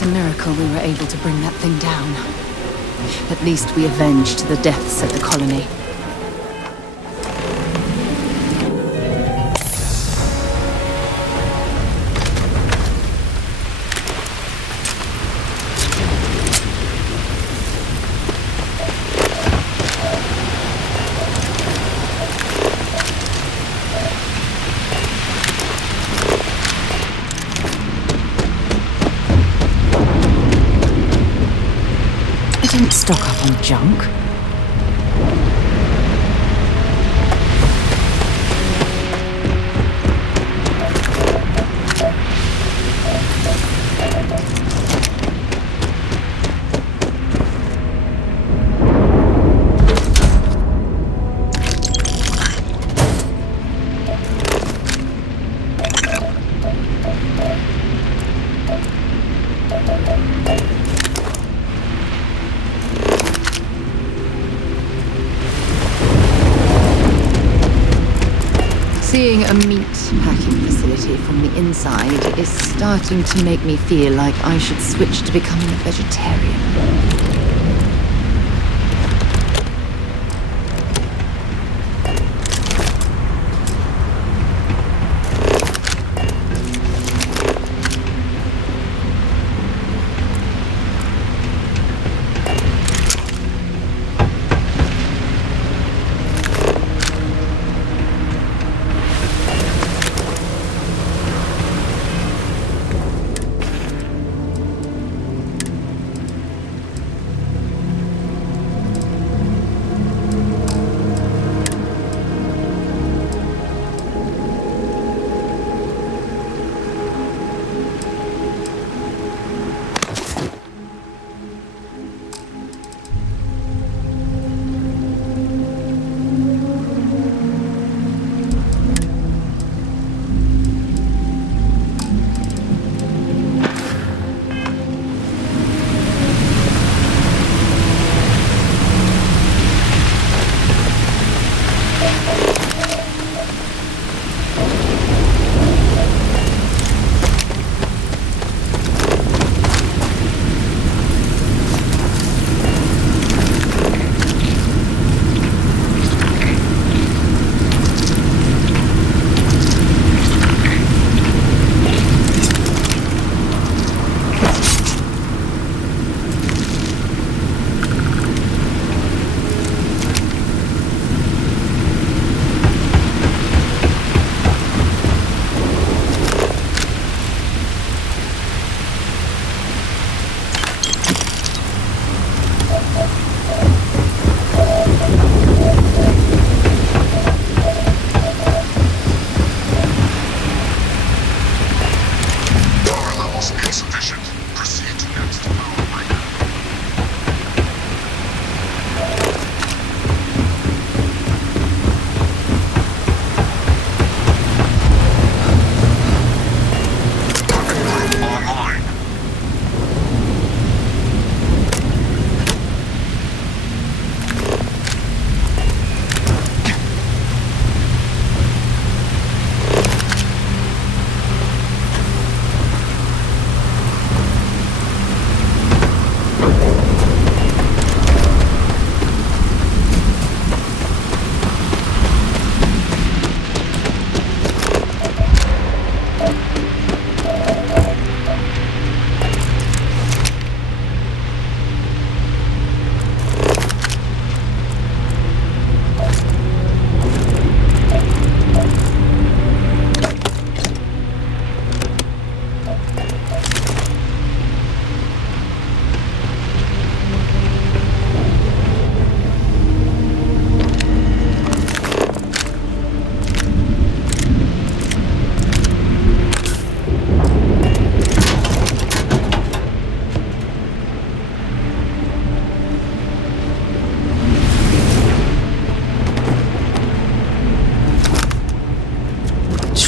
It's a miracle we were able to bring that thing down. At least we avenged the deaths at the colony. Stock up on junk. Seeing a meat packing facility from the inside is starting to make me feel like I should switch to becoming a vegetarian.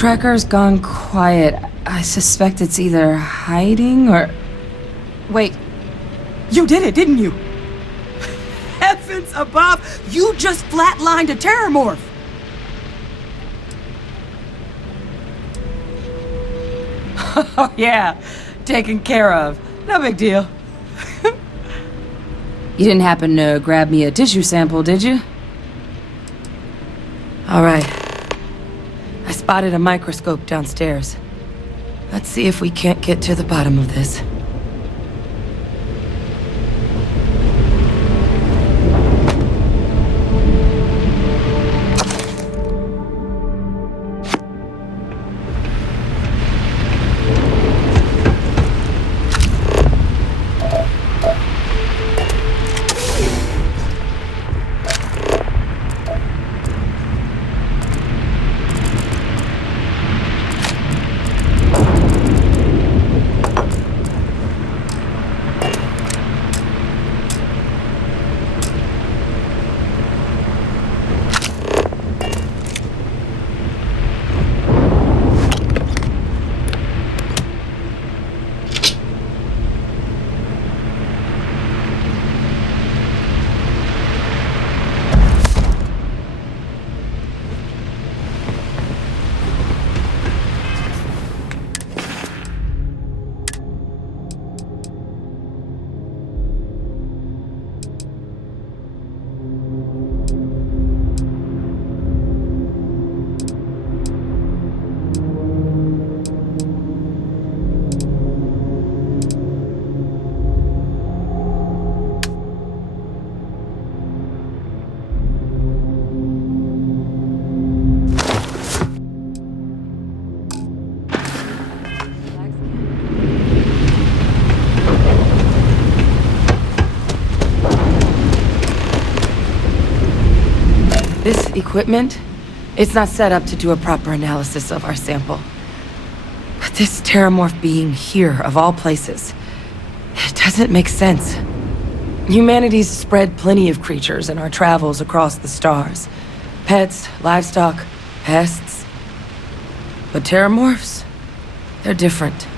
Tracker's gone quiet. I suspect it's either hiding or... Wait. You did it, didn't you? Heavens above! You just flatlined a terramorph! Oh yeah, taken care of. No big deal. You didn't happen to grab me a tissue sample, did you? All right. I spotted a microscope downstairs. Let's see if we can't get to the bottom of this. This equipment, it's not set up to do a proper analysis of our sample. But this terramorph being here, of all places, it doesn't make sense. Humanity's spread plenty of creatures in our travels across the stars. Pets, livestock, pests. But terramorphs, they're different.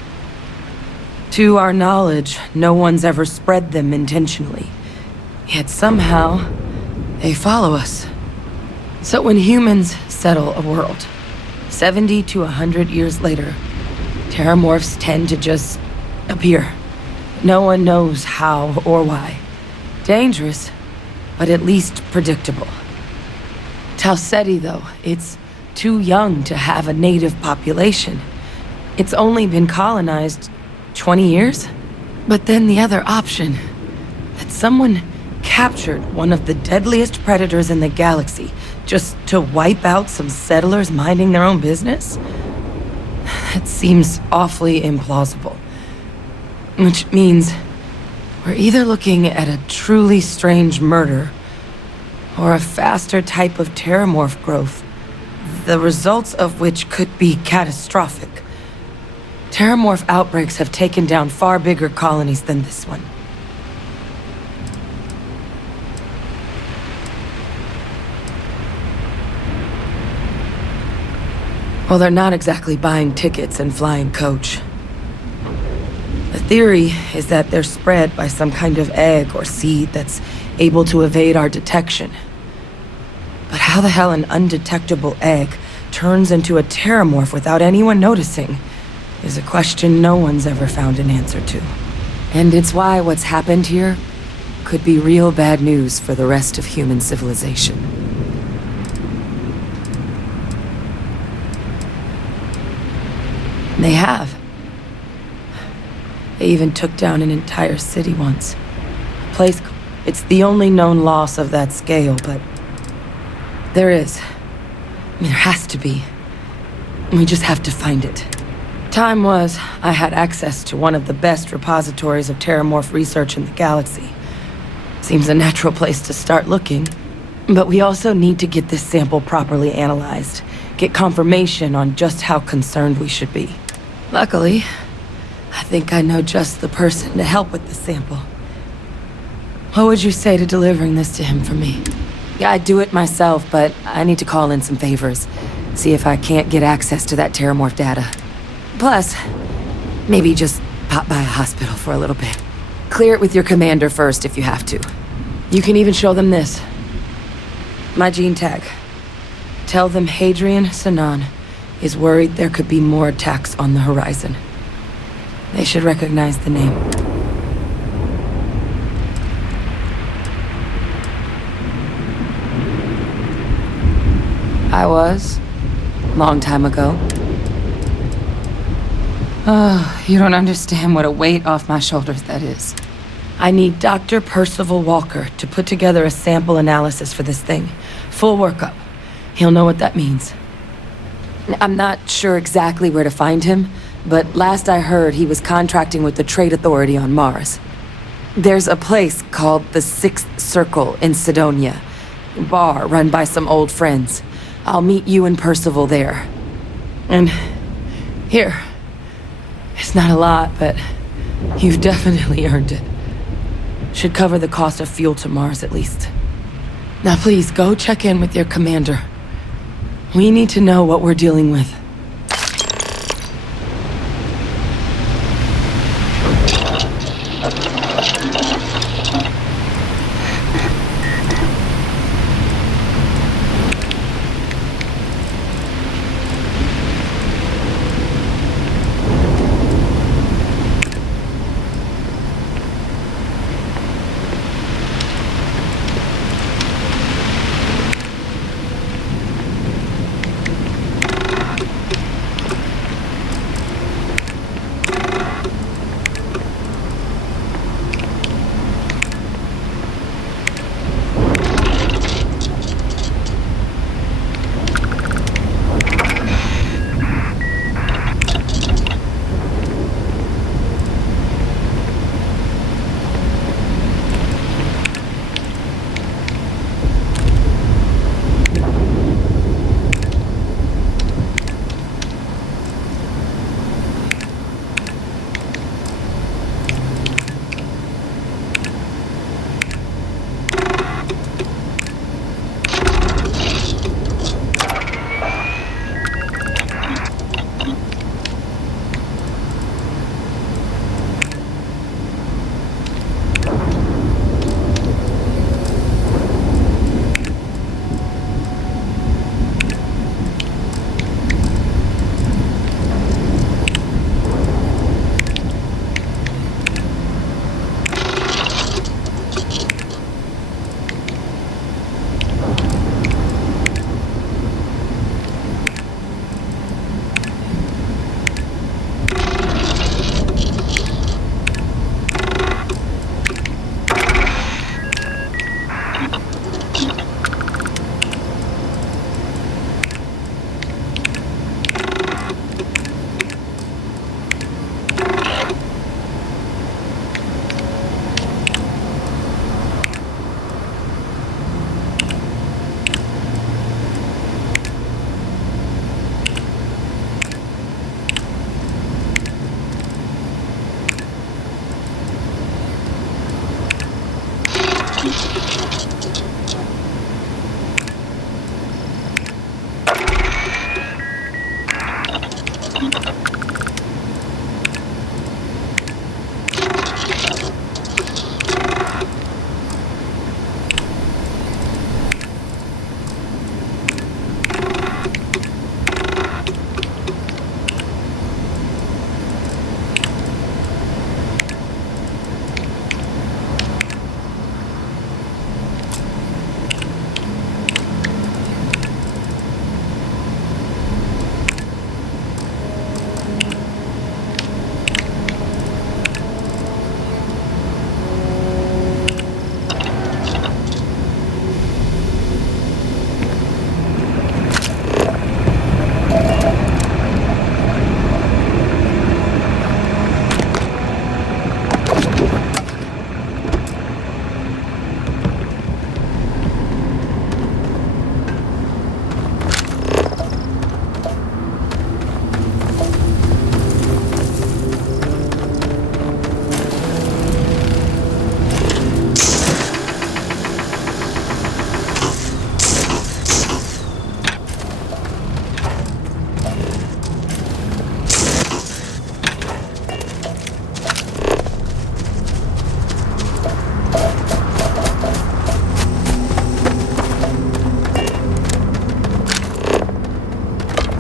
To our knowledge, no one's ever spread them intentionally. Yet somehow, they follow us. So when humans settle a world, 70 to 100 years later, terramorphs tend to just appear. No one knows how or why. Dangerous, but at least predictable. Tau Ceti, though, it's too young to have a native population. It's only been colonized 20 years? But then the other option, that someone captured one of the deadliest predators in the galaxy just to wipe out some settlers minding their own business? That seems awfully implausible. Which means we're either looking at a truly strange murder or a faster type of terramorph growth, the results of which could be catastrophic. Terramorph outbreaks have taken down far bigger colonies than this one. Well, they're not exactly buying tickets and flying coach. The theory is that they're spread by some kind of egg or seed that's able to evade our detection. But how the hell an undetectable egg turns into a terramorph without anyone noticing is a question no one's ever found an answer to. And it's why what's happened here could be real bad news for the rest of human civilization. They have. They even took down an entire city once. A place, it's the only known loss of that scale, but there is. I mean, there has to be. We just have to find it. Time was, I had access to one of the best repositories of terramorph research in the galaxy. Seems a natural place to start looking. But we also need to get this sample properly analyzed. Get confirmation on just how concerned we should be. Luckily, I think I know just the person to help with the sample. What would you say to delivering this to him for me? Yeah, I'd do it myself, but I need to call in some favors. See if I can't get access to that terramorph data. Plus, maybe just pop by a hospital for a little bit. Clear it with your commander first if you have to. You can even show them this. My gene tag. Tell them Hadrian Sanan is worried there could be more attacks on the horizon. They should recognize the name. I was. Long time ago. Oh, you don't understand what a weight off my shoulders that is. I need Dr. Percival Walker to put together a sample analysis for this thing. Full workup. He'll know what that means. I'm not sure exactly where to find him, but last I heard he was contracting with the Trade Authority on Mars. There's a place called the Sixth Circle in Sidonia. Bar run by some old friends. I'll meet you and Percival there. And here. It's not a lot, but you've definitely earned it. Should cover the cost of fuel to Mars at least. Now please, go check in with your commander. We need to know what we're dealing with.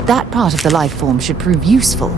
That part of the life form should prove useful.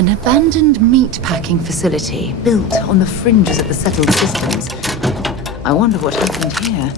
An abandoned meat packing facility built on the fringes of the settled systems. I wonder what happened here.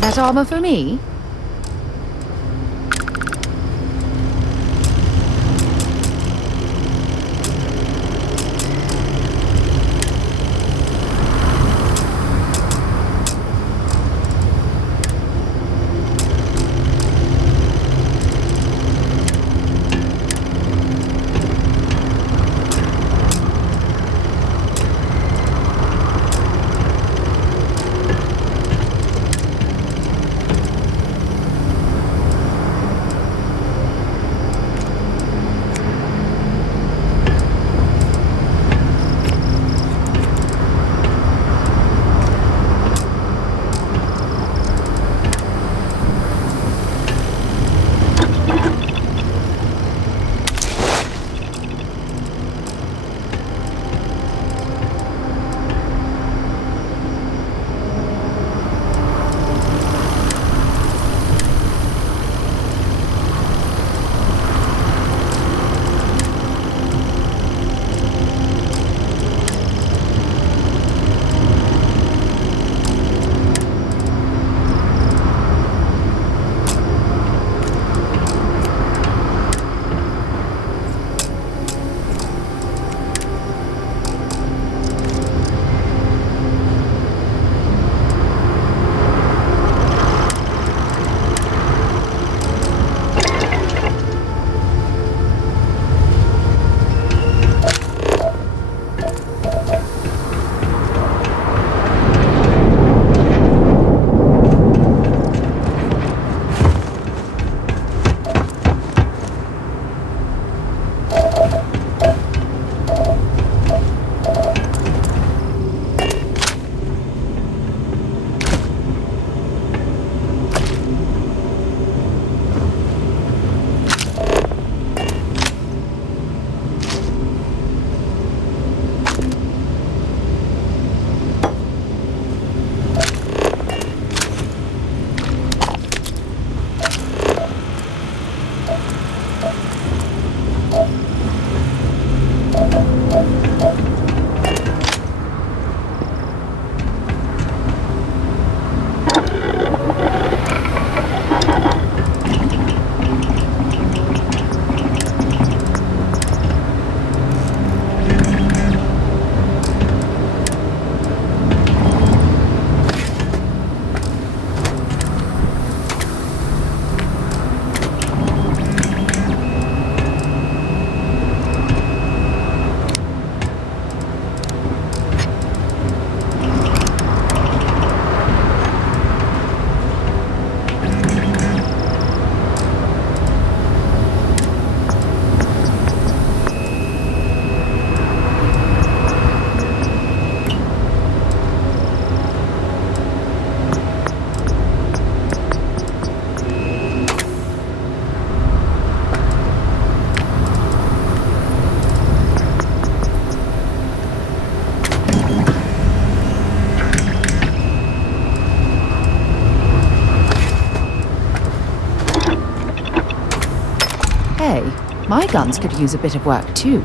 That armor for me? Hey, my guns could use a bit of work too.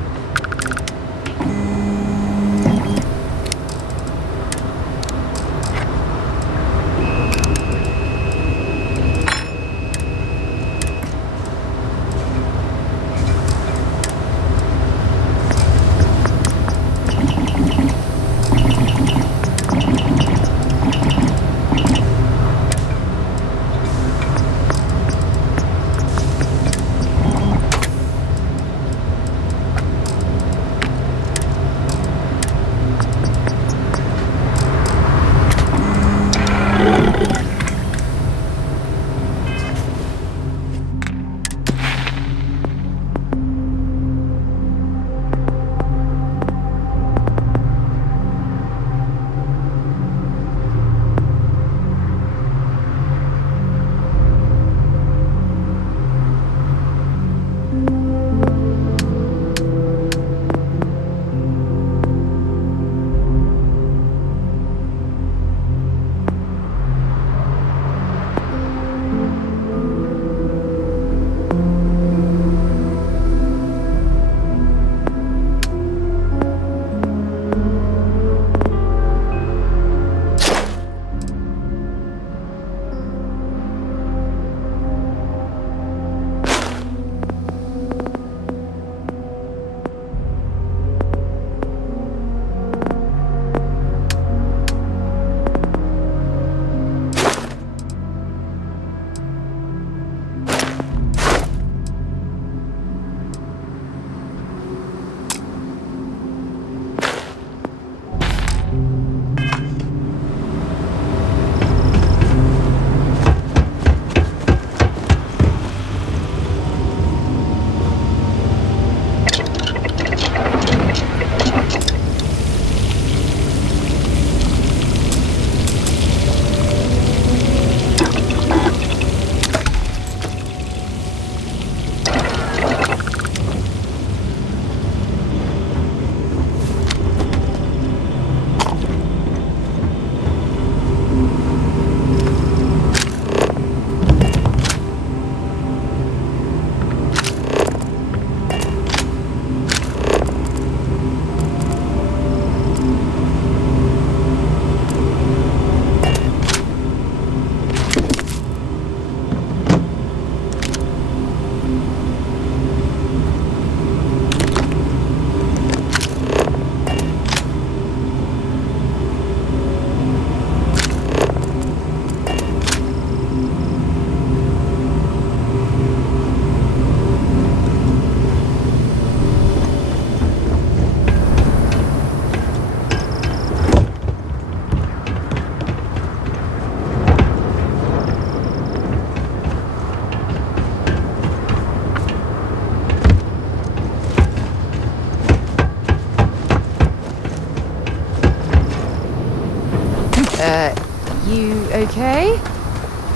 You okay?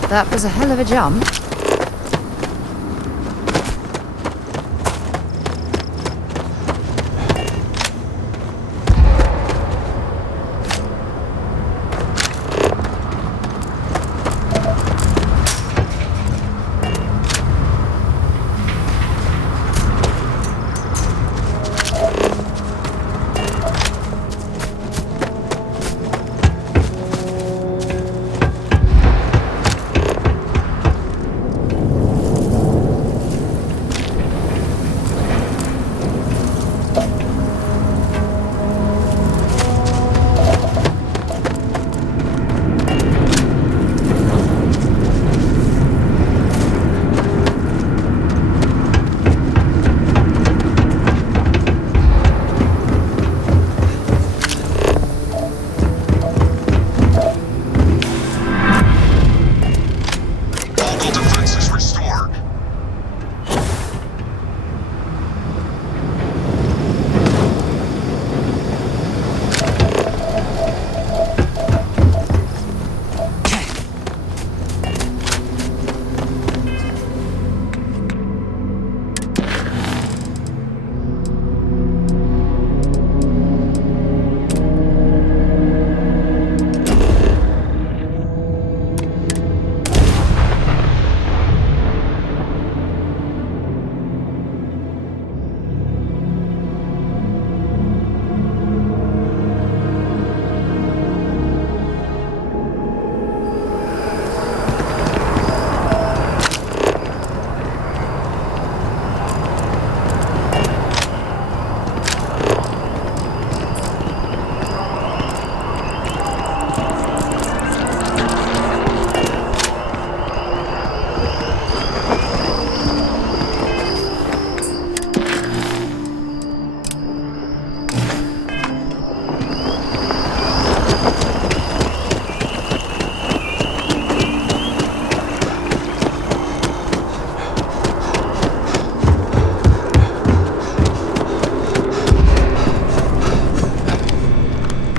That was a hell of a jump.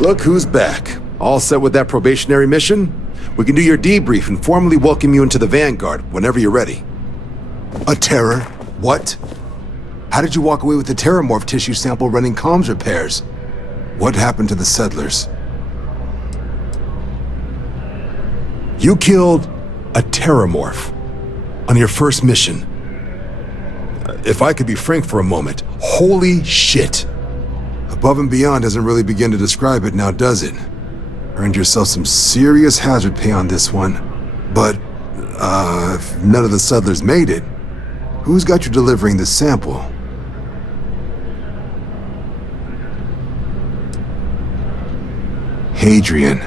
Look who's back. All set with that probationary mission? We can do your debrief and formally welcome you into the Vanguard whenever you're ready. A terror? What? How did you walk away with the terramorph tissue sample running comms repairs? What happened to the settlers? You killed a terramorph on your first mission. If I could be frank for a moment, holy shit. Above and beyond doesn't really begin to describe it now, does it? Earned yourself some serious hazard pay on this one. But, if none of the settlers made it, who's got you delivering this sample? Hadrian.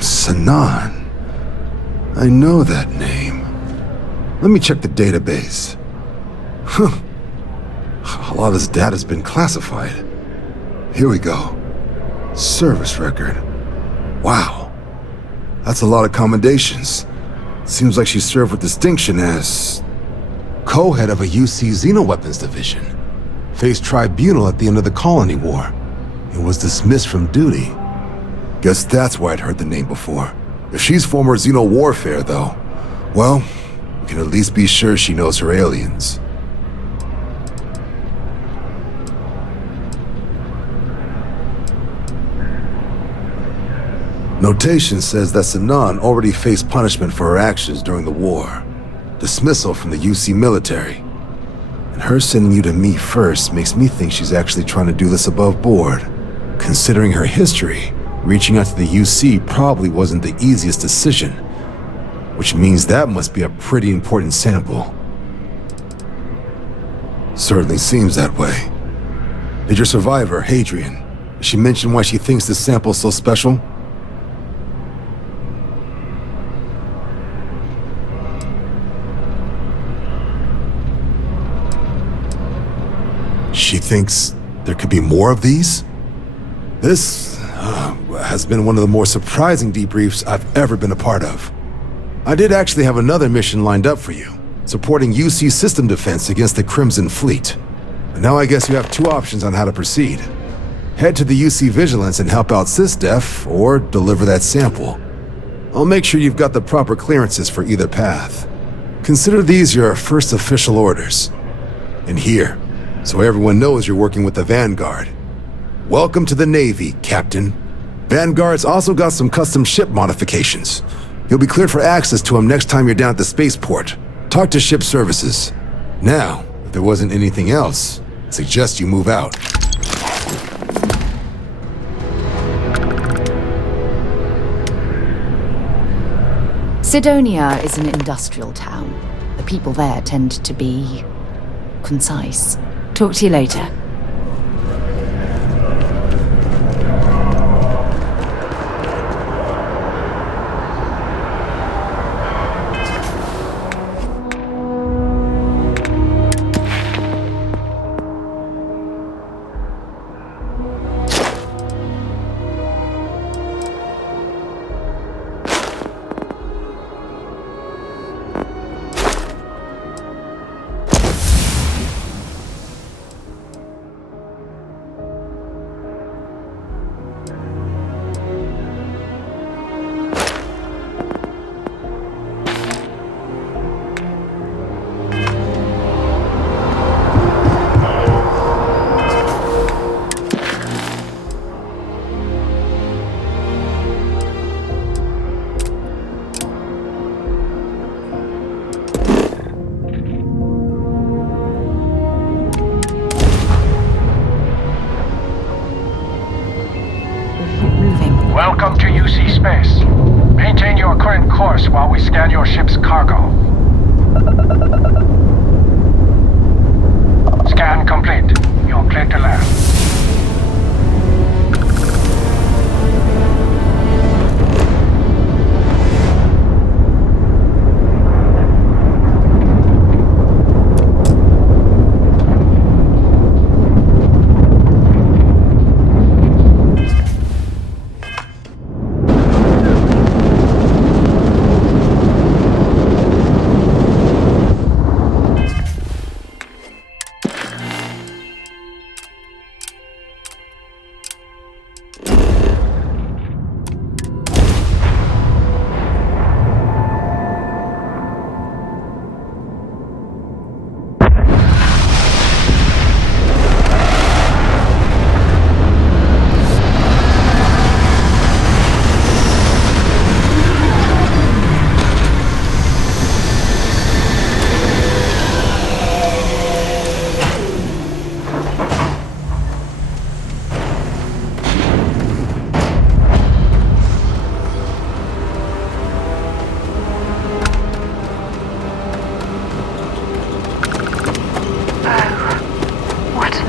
Sanan. I know that name. Let me check the database. Huh. A lot of this data's been classified. Here we go. Service record. Wow. That's a lot of commendations. Seems like she served with distinction as co-head of a UC Xenoweapons division. Faced tribunal at the end of the Colony War. And was dismissed from duty. Guess that's why I'd heard the name before. If she's former Xeno warfare, though, well, we can at least be sure she knows her aliens. Notation says that Sanan already faced punishment for her actions during the war. Dismissal from the UC military. And her sending you to me first makes me think she's actually trying to do this above board. Considering her history, reaching out to the UC probably wasn't the easiest decision. Which means that must be a pretty important sample. Certainly seems that way. Did your survivor, Hadrian, did she mention why she thinks this sample's so special? She thinks there could be more of these? This has been one of the more surprising debriefs I've ever been a part of. I did actually have another mission lined up for you, supporting UC system defense against the Crimson Fleet. And now I guess you have two options on how to proceed. head to the UC Vigilance and help out SysDef, or deliver that sample. I'll make sure you've got the proper clearances for either path. Consider these your first official orders. And here, so everyone knows you're working with the Vanguard. Welcome to the Navy, Captain. Vanguard's also got some custom ship modifications. You'll be cleared for access to them next time you're down at the spaceport. Talk to ship services. Now, if there wasn't anything else, I suggest you move out. Cydonia is an industrial town. The people there tend to be concise. Talk to you later. Welcome to UC Space. Maintain your current course while we scan your ship's cargo. Scan complete. You're cleared to land.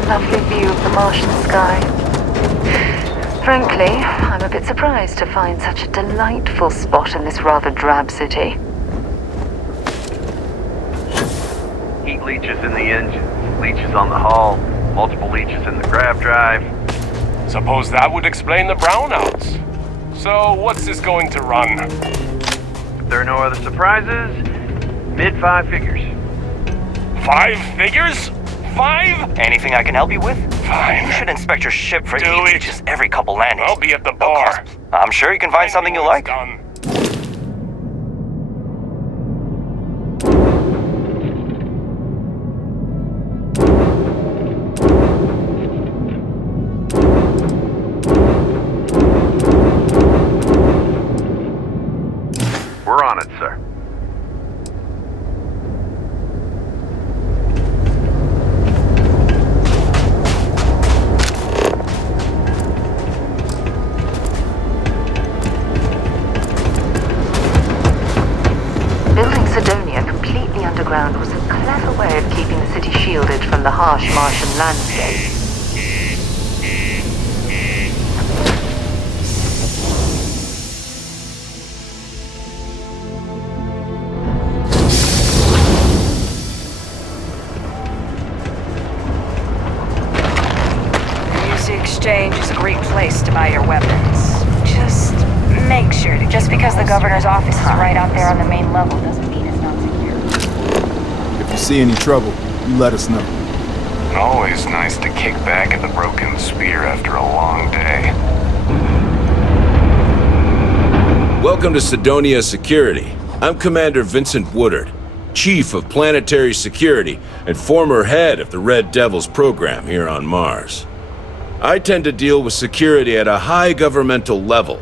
Lovely view of the Martian sky. Frankly, I'm a bit surprised to find such a delightful spot in this rather drab city. Heat leeches in the engine, leeches on the hull, multiple leeches in the grav drive. Suppose that would explain the brownouts. So, what's this going to run? If there are no other surprises, mid-5 figures. 5 figures? 5? Anything I can help you with? Fine. You should inspect your ship for Do heat it. leeches every couple landings. I'll be at the bar. I'm sure you can find something you like. Done. We're on it, sir. Building Cydonia completely underground was a clever way of keeping the city shielded from the harsh Martian landscape. UC Exchange is a great place to buy your weapons. Just make sure to... Just because the governor's office is right out there on the main level doesn't mean it's not secure. If you see any trouble, you let us know. Always nice to kick back at the broken spear after a long day. Welcome to Cydonia Security. I'm Commander Vincent Woodard, Chief of Planetary Security and former head of the Red Devils program here on Mars. I tend to deal with security at a high governmental level,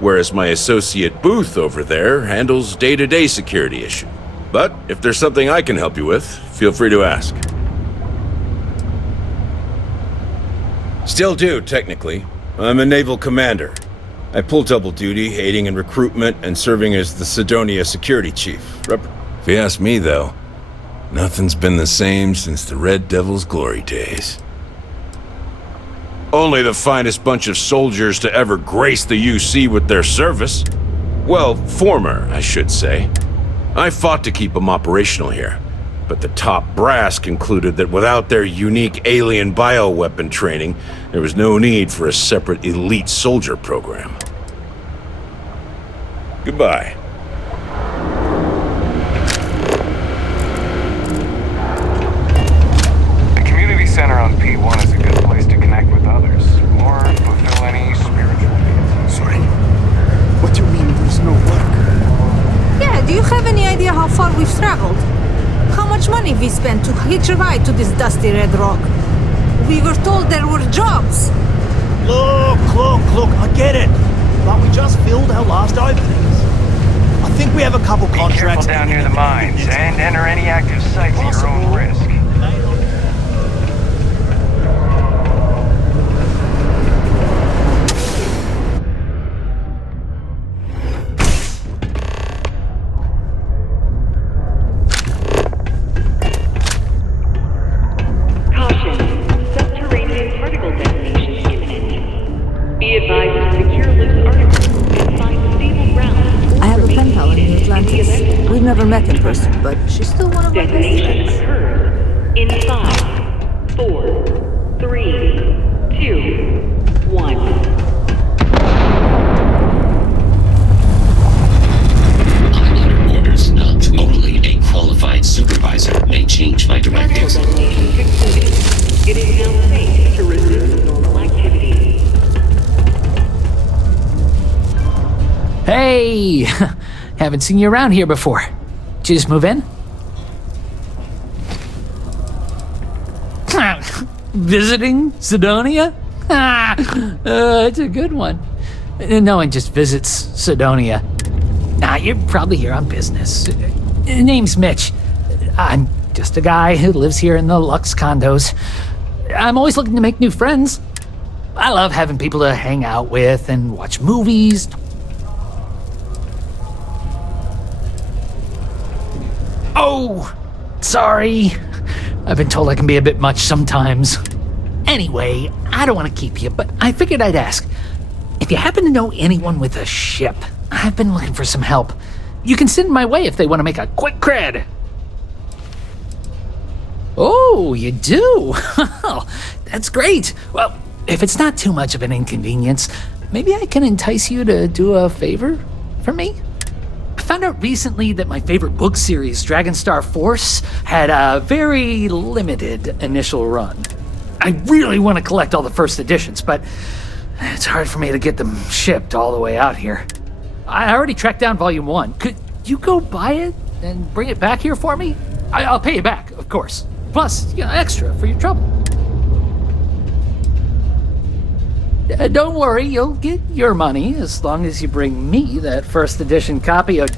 whereas my associate Booth over there handles day-to-day security issues. But if there's something I can help you with, feel free to ask. Still do, technically. I'm a naval commander. I pull double duty, aiding in recruitment and serving as the Cydonia security chief. If you ask me, though, nothing's been the same since the Red Devils' glory days. Only the finest bunch of soldiers to ever grace the UC with their service. Well, former, I should say. I fought to keep them operational here, but the top brass concluded that without their unique alien bioweapon training, there was no need for a separate elite soldier program. Goodbye. The community center on P1 is a good place to connect with others, or fulfill any spiritual needs. Sorry? What do you mean there's no work? Yeah, do you have any idea how far we've traveled? How much money we spent to hitch a ride to this dusty red rock? We were told there were jobs. Look, I get it. But we just filled our last openings. I think we have a couple contracts. Be careful down near the mines, and enter any active sites at your own risk. Never met in person, but she's still one of my best friends. In 5, 4, 3, 2, 1. I'm under orders not to. Only a qualified supervisor may change my directives. It is now safe to resume normal activity. Hey! Haven't seen you around here before. Did you just move in? Visiting Cydonia? It's a good one. No one just visits Cydonia. Nah, you're probably here on business. Name's Mitch. I'm just a guy who lives here in the Lux condos. I'm always looking to make new friends. I love having people to hang out with and watch movies. Oh, sorry. I've been told I can be a bit much sometimes. Anyway, I don't want to keep you, but I figured I'd ask. If you happen to know anyone with a ship, I've been looking for some help. You can send my way if they want to make a quick cred. Oh, you do? That's great. Well, if it's not too much of an inconvenience, maybe I can entice you to do a favor for me? I found out recently that my favorite book series, Dragonstar Force, had a very limited initial run. I really want to collect all the first editions, but it's hard for me to get them shipped all the way out here. I already tracked down Volume 1. Could you go buy it and bring it back here for me? I'll pay you back, of course. Plus, extra for your trouble. Don't worry, you'll get your money as long as you bring me that first edition copy of A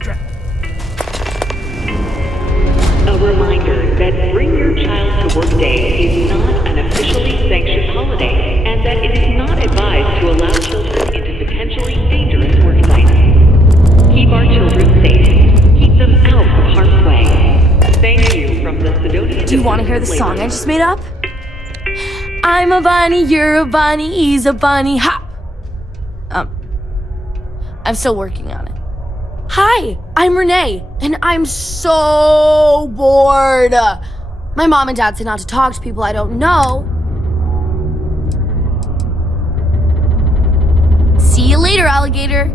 reminder that Bring Your Child to Work Day is not an officially sanctioned holiday, and that it is not advised to allow children into potentially dangerous work sites. Keep our children safe. Keep them out of harm's way. Thank you from the Cydonia. Do you want to hear the song I just made up? I'm a bunny, you're a bunny, he's a bunny, ha! I'm still working on it. Hi, I'm Renee, and I'm so bored. My mom and dad said not to talk to people I don't know. See you later, alligator.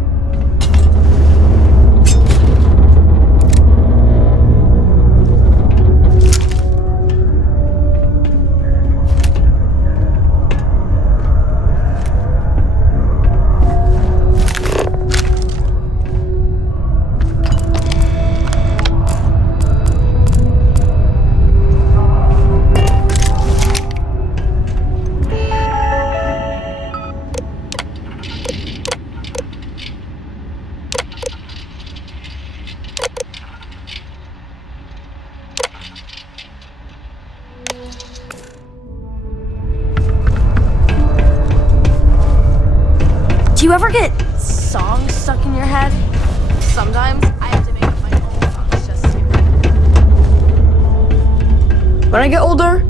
Do you ever get songs stuck in your head? Sometimes I have to make up my own songs just to. When I get older,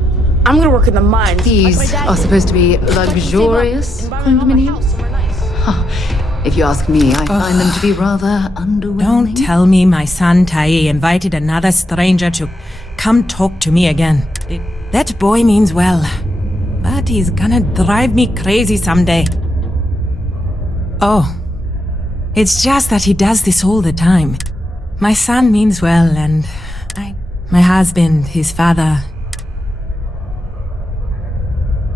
I'm gonna work in the mines. These are supposed to be luxurious condominiums? Huh. If you ask me, I find them to be rather underwhelming. Don't tell me my son Tai invited another stranger to come talk to me again. That boy means well, but he's gonna drive me crazy someday. Oh, it's just that he does this all the time. My son means well, and my husband, his father,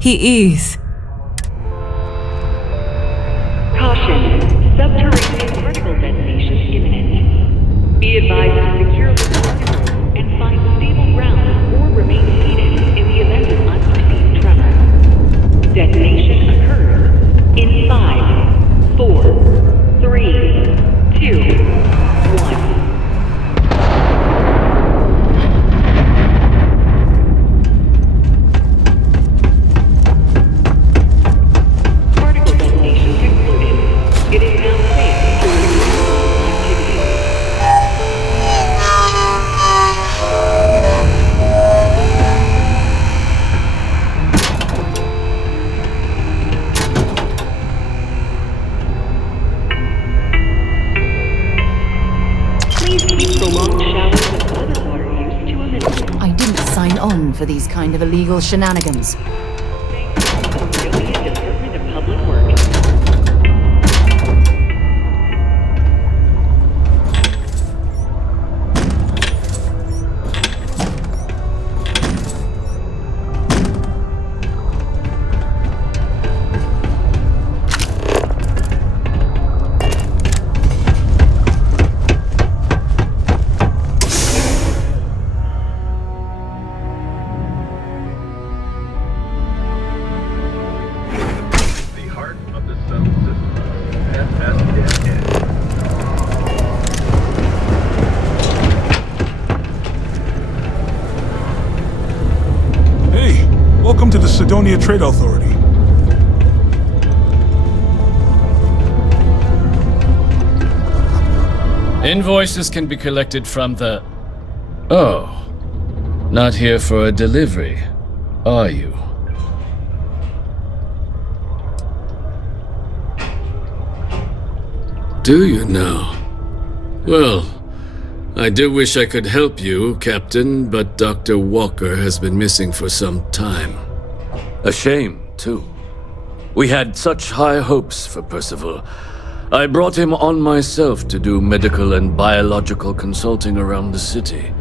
he is. Caution. Subterranean particle detonation imminent. Be advised to secure the particle and find stable ground or remain seated in the event of unforeseen tremor. Detonation occurs in 5, 4, 3, 2, 1. It is now safe to resume activity. Please keep prolonged showers and other water use to a minimum. I didn't sign on for these kind of illegal shenanigans. Civilian Department of Public Works. Welcome to the Cydonia Trade Authority. Invoices can be collected from the... Oh. Not here for a delivery, are you? Do you now? Well, I do wish I could help you, Captain, but Dr. Walker has been missing for some time. A shame, too. We had such high hopes for Percival. I brought him on myself to do medical and biological consulting around the city.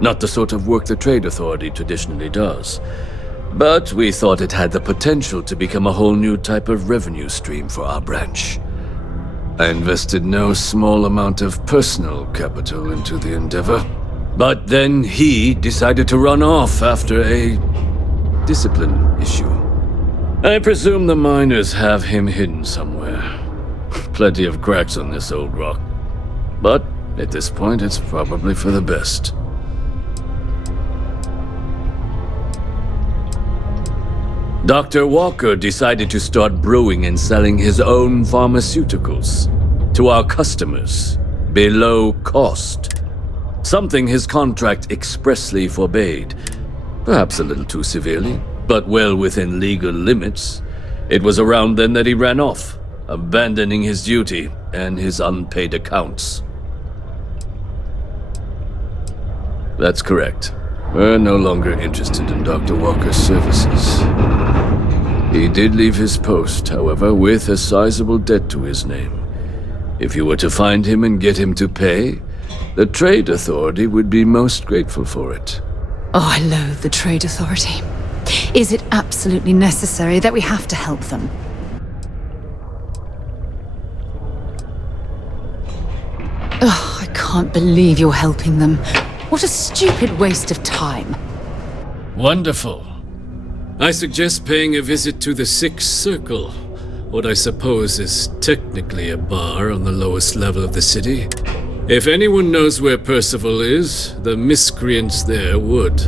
Not the sort of work the Trade Authority traditionally does. But we thought it had the potential to become a whole new type of revenue stream for our branch. I invested no small amount of personal capital into the endeavor. But then he decided to run off after a discipline issue. I presume the miners have him hidden somewhere. Plenty of cracks on this old rock. But at this point, it's probably for the best. Dr. Walker decided to start brewing and selling his own pharmaceuticals to our customers below cost. Something his contract expressly forbade. Perhaps a little too severely, but well within legal limits. It was around then that he ran off, abandoning his duty and his unpaid accounts. That's correct. We're no longer interested in Dr. Walker's services. He did leave his post, however, with a sizable debt to his name. If you were to find him and get him to pay, the Trade Authority would be most grateful for it. Oh, I loathe the Trade Authority. Is it absolutely necessary that we have to help them? Oh, I can't believe you're helping them. What a stupid waste of time. Wonderful. I suggest paying a visit to the Sixth Circle, what I suppose is technically a bar on the lowest level of the city. If anyone knows where Percival is, the miscreants there would.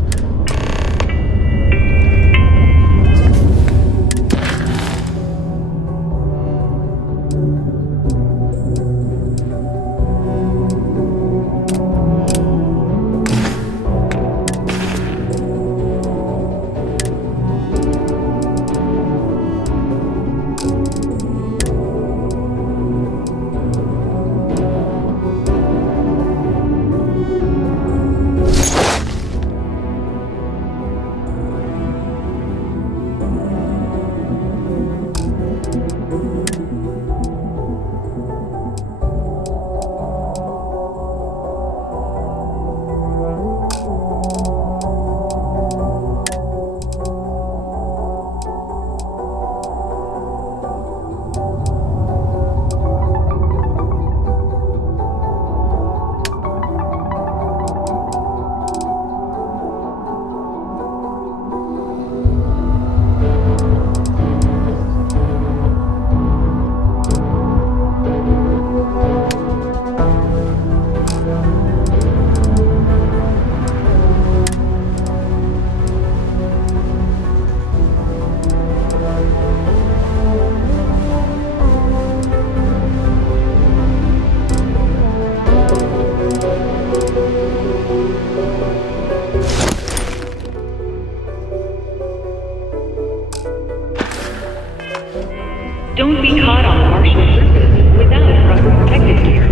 be caught on the Martian surface without proper protective gear.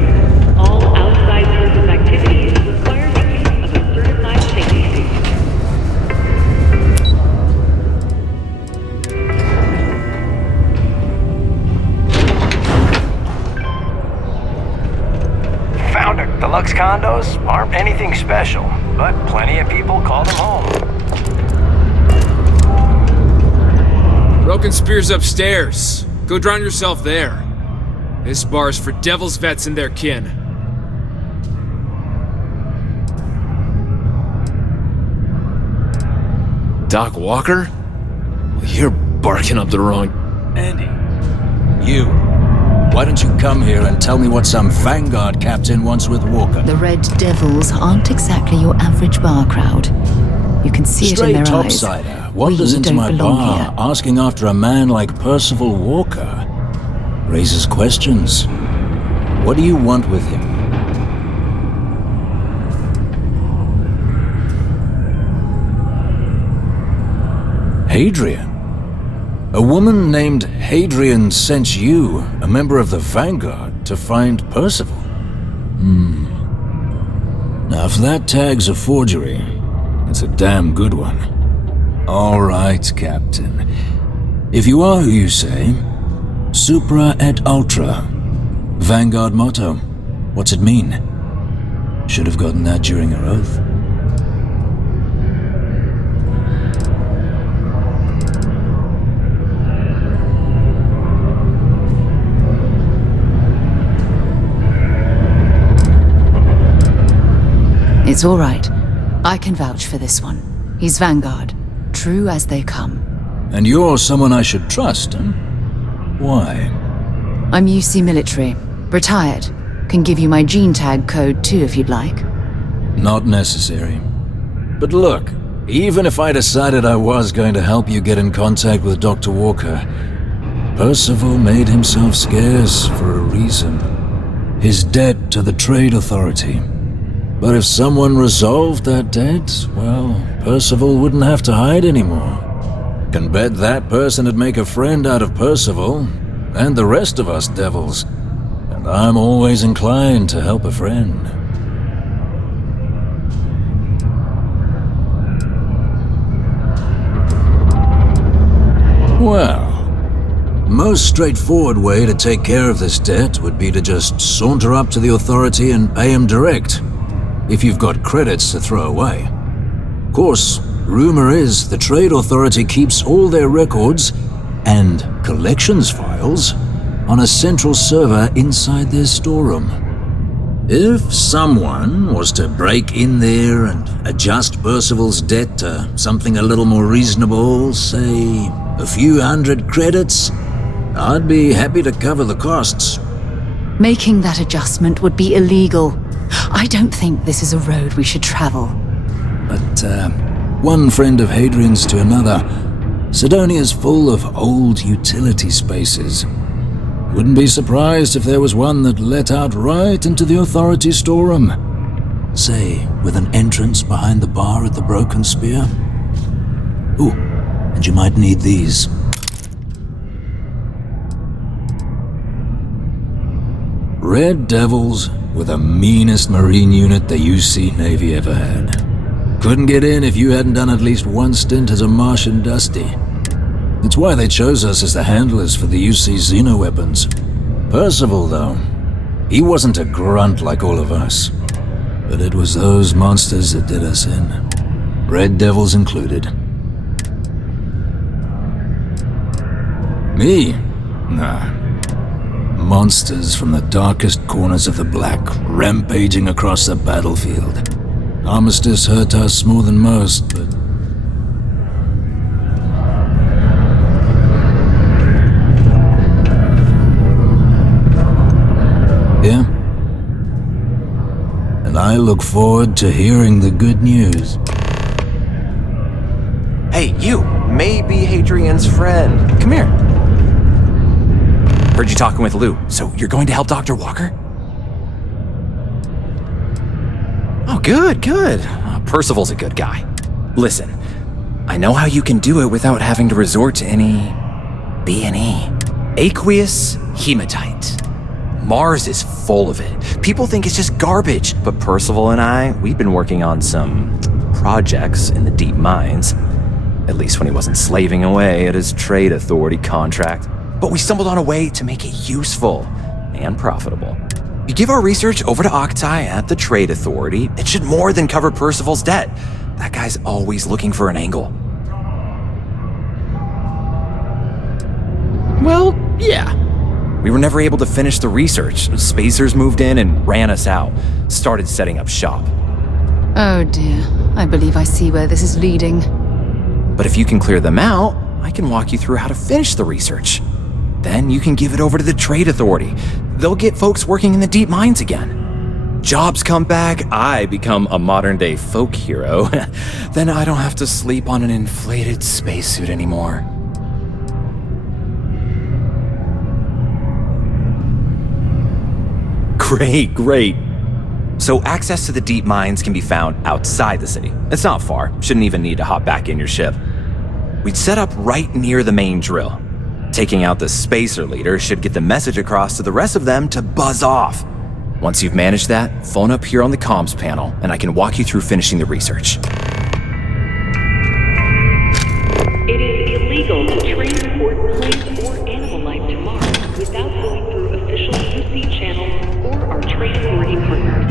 All outside surface activities require the use of a certified safety suit. Found her. Deluxe condos aren't anything special, but plenty of people call them home. Broken Spear's upstairs. Go drown yourself there. This bar's for devil's vets and their kin. Doc Walker? You're barking up the wrong... Andy. You. Why don't you come here and tell me what some Vanguard captain wants with Walker? The Red Devils aren't exactly your average bar crowd. You can see it in their eyes. Straight topsider wanders into don't my belong bar here. asking after a man like Percival Walker. Raises questions. What do you want with him? Hadrian? A woman named Hadrian sent you, a member of the Vanguard, to find Percival? Now if that tag's a forgery, it's a damn good one. All right, Captain. If you are who you say, Supra et Ultra. Vanguard motto. What's it mean? Should have gotten that during your oath. It's all right. I can vouch for this one. He's Vanguard. True as they come. And you're someone I should trust, huh? Why? I'm UC military. Retired. Can give you my gene tag code too if you'd like. Not necessary. But look, even if I decided I was going to help you get in contact with Dr. Walker, Percival made himself scarce for a reason. His debt to the Trade Authority. But if someone resolved that debt, well, Percival wouldn't have to hide anymore. Can bet that person would make a friend out of Percival, and the rest of us devils. And I'm always inclined to help a friend. Well, most straightforward way to take care of this debt would be to just saunter up to the authority and pay him direct. If you've got credits to throw away. Of course, rumor is the Trade Authority keeps all their records and collections files on a central server inside their storeroom. If someone was to break in there and adjust Percival's debt to something a little more reasonable, say a few hundred credits, I'd be happy to cover the costs. Making that adjustment would be illegal. I don't think this is a road we should travel. But, one friend of Hadrian's to another, Sidonia's full of old utility spaces. Wouldn't be surprised if there was one that let out right into the authority storeroom. Say, with an entrance behind the bar at the Broken Spear. Ooh, and you might need these. Red Devils were the meanest Marine unit the UC Navy ever had. Couldn't get in if you hadn't done at least one stint as a Martian Dusty. It's why they chose us as the handlers for the UC Xeno weapons. Percival, though, he wasn't a grunt like all of us. But it was those monsters that did us in. Red Devils included. Me? Nah. Monsters from the darkest corners of the Black, rampaging across the battlefield. Armistice hurt us more than most, but... Yeah? And I look forward to hearing the good news. Hey, you! Maybe Hadrian's friend. Come here. Heard you talking with Lou, so you're going to help Dr. Walker? Oh, good. Percival's a good guy. Listen, I know how you can do it without having to resort to any B&E. Aqueous hematite. Mars is full of it. People think it's just garbage, but Percival and I, we've been working on some projects in the deep mines. At least when he wasn't slaving away at his trade authority contract. But we stumbled on a way to make it useful and profitable. You give our research over to Octai at the trade authority, it should more than cover Percival's debt. That guy's always looking for an angle. Well, yeah. We were never able to finish the research. Spacers moved in and ran us out. Started setting up shop. Oh dear. I believe I see where this is leading. But if you can clear them out, I can walk you through how to finish the research. Then you can give it over to the trade authority. They'll get folks working in the deep mines again. Jobs come back, I become a modern-day folk hero. Then I don't have to sleep on an inflated spacesuit anymore. Great. So access to the deep mines can be found outside the city. It's not far, shouldn't even need to hop back in your ship. We'd set up right near the main drill. Taking out the spacer leader should get the message across to the rest of them to buzz off. Once you've managed that, phone up here on the comms panel and I can walk you through finishing the research. It is illegal to transport plant or animal life to Mars without going through official UC channels or our trade authority partners.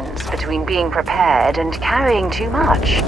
difference between being prepared and carrying too much.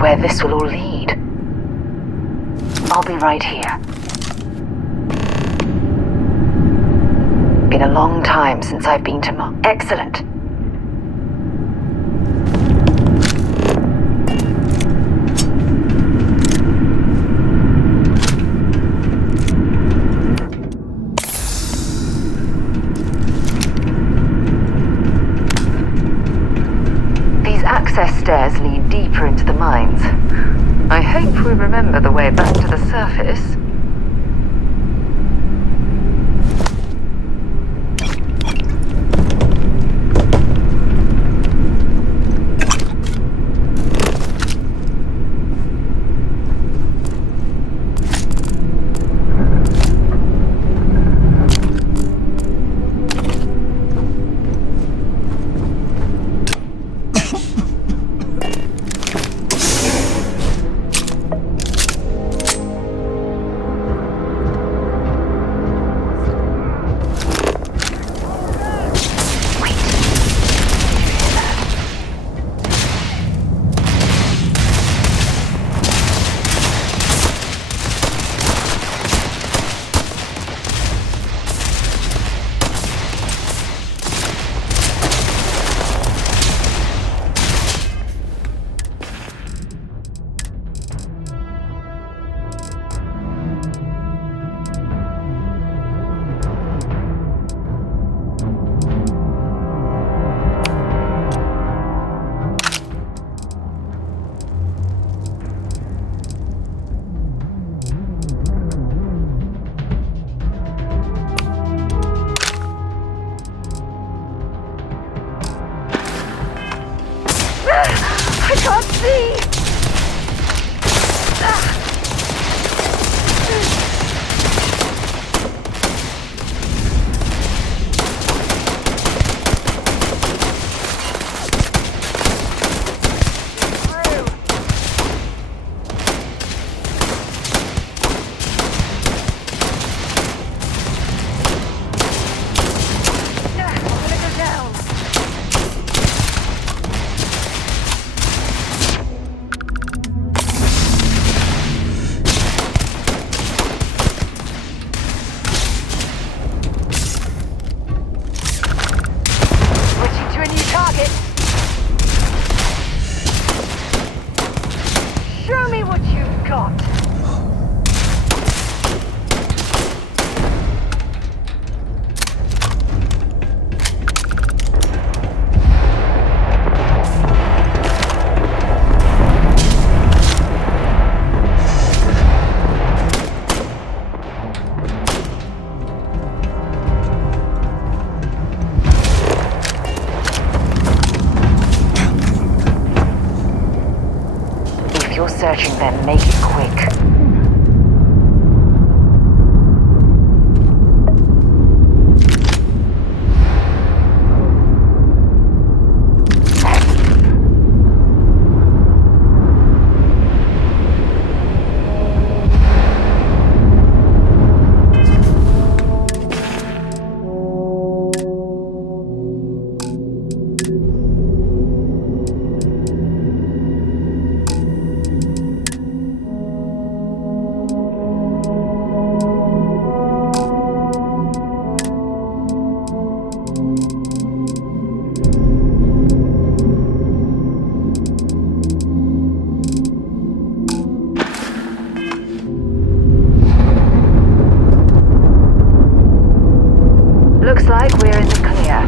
where this will all lead. I'll be right here. Been a long time since I've been to Mars. Excellent. These access stairs lead deeper into the mines. I hope we remember the way back to the surface. I can't see! Searching them, make it quick. Looks like we're in the clear.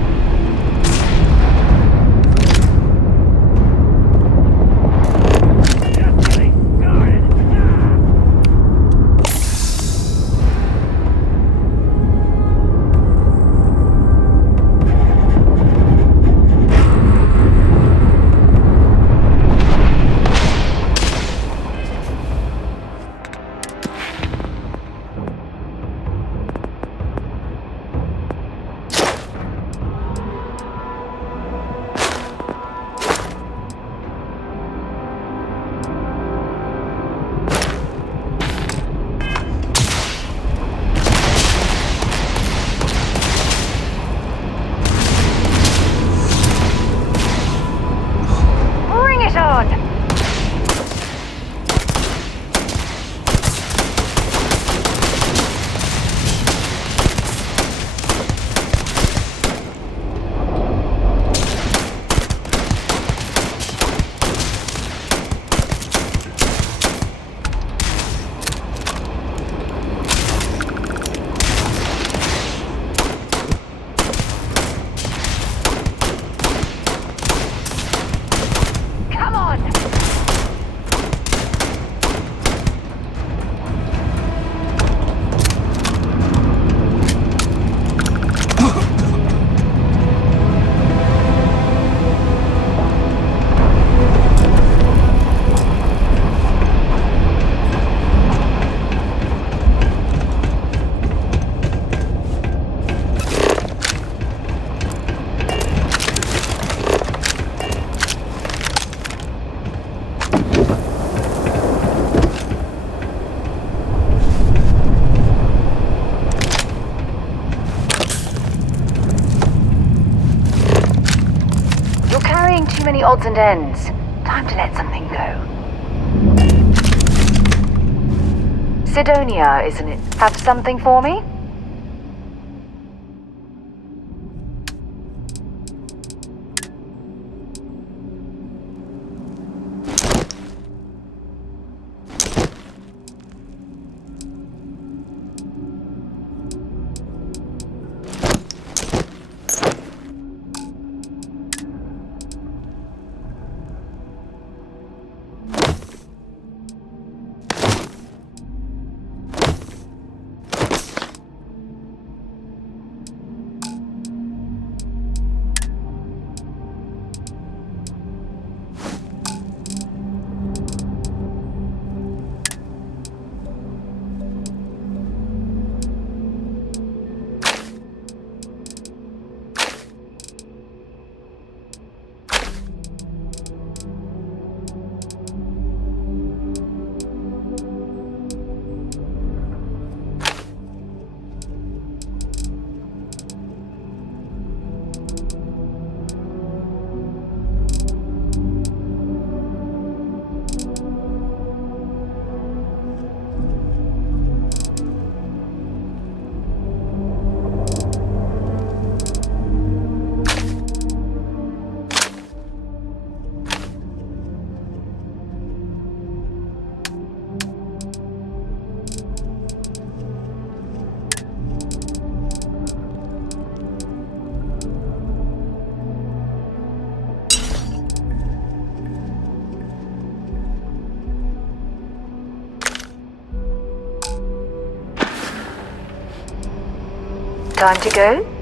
too many odds and ends. Time to let something go. Cydonia, isn't it? Have something for me? Time to go?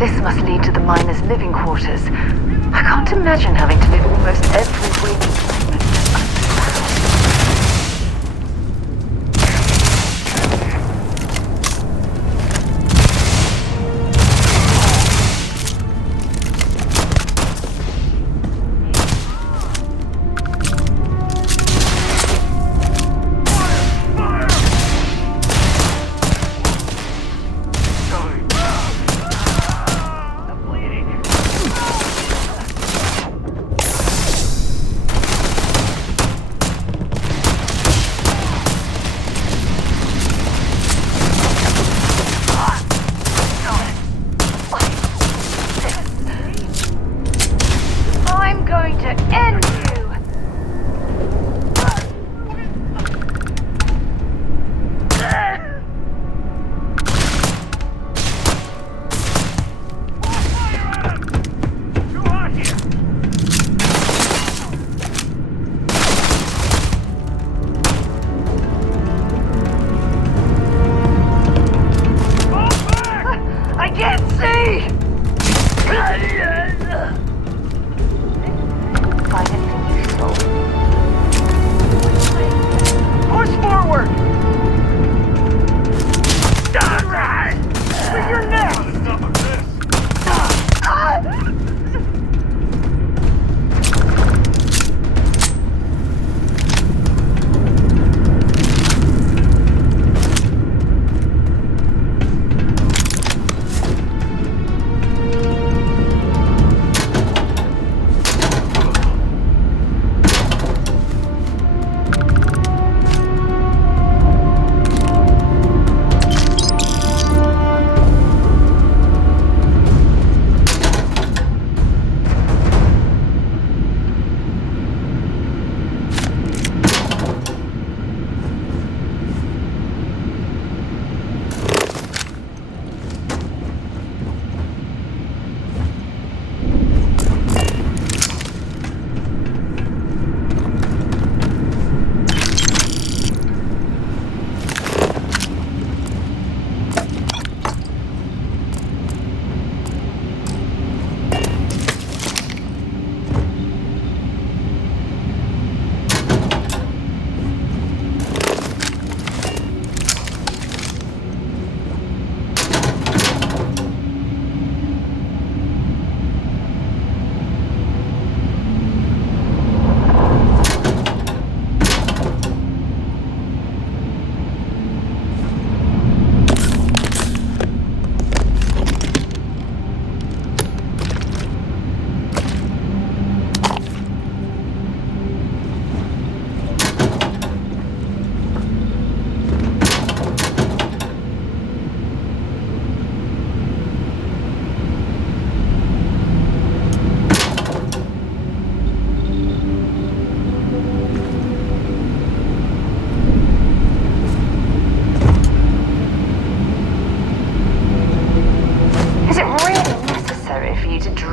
This must lead to the miners' living quarters. I can't imagine having to live almost every waking moment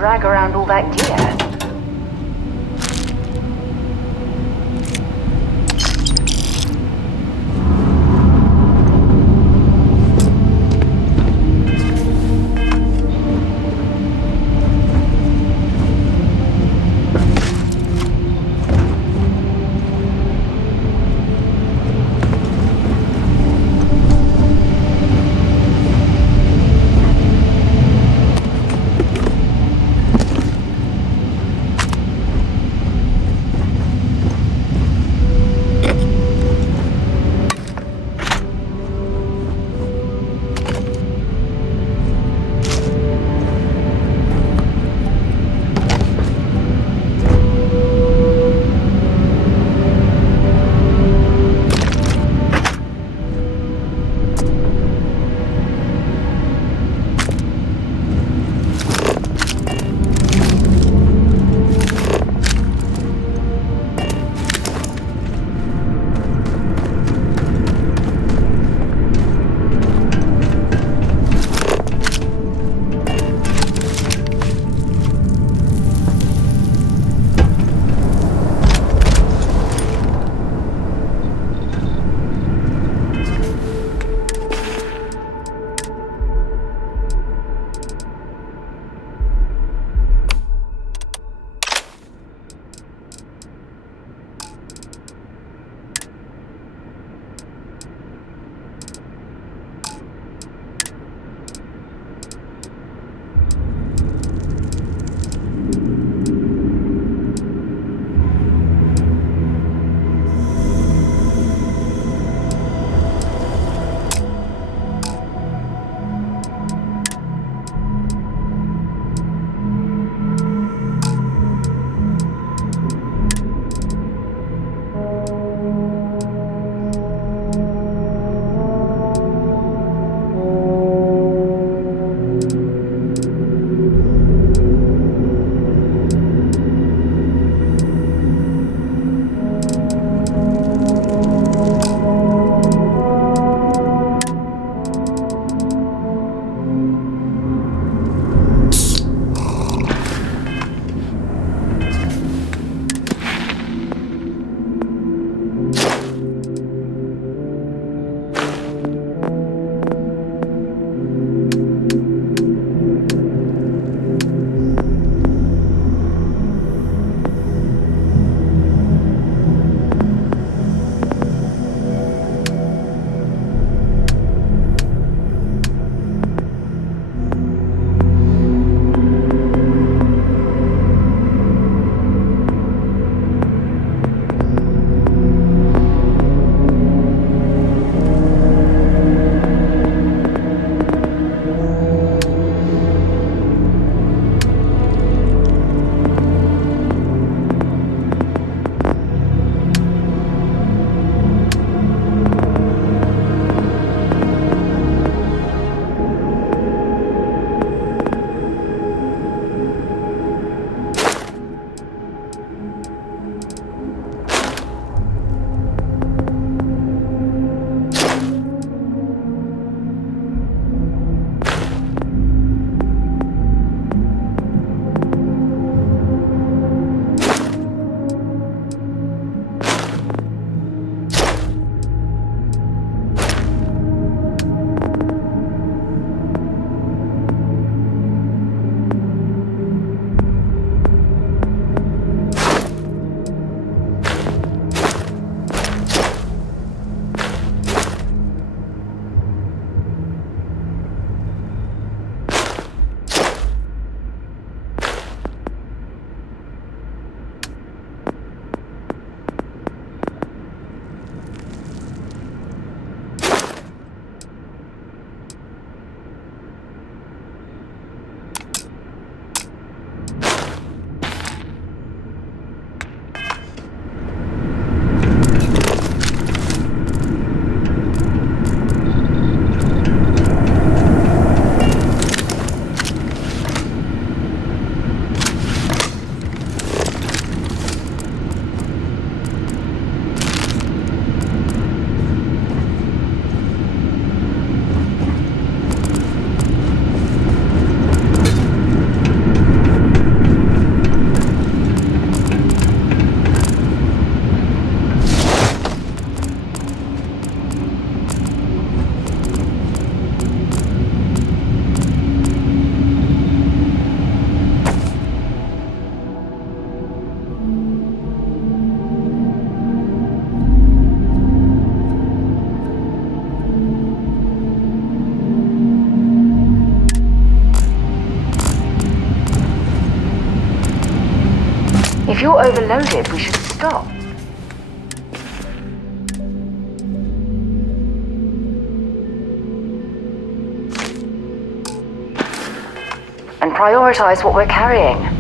drag around all that gear? If you're overloaded, we should stop. And prioritize what we're carrying.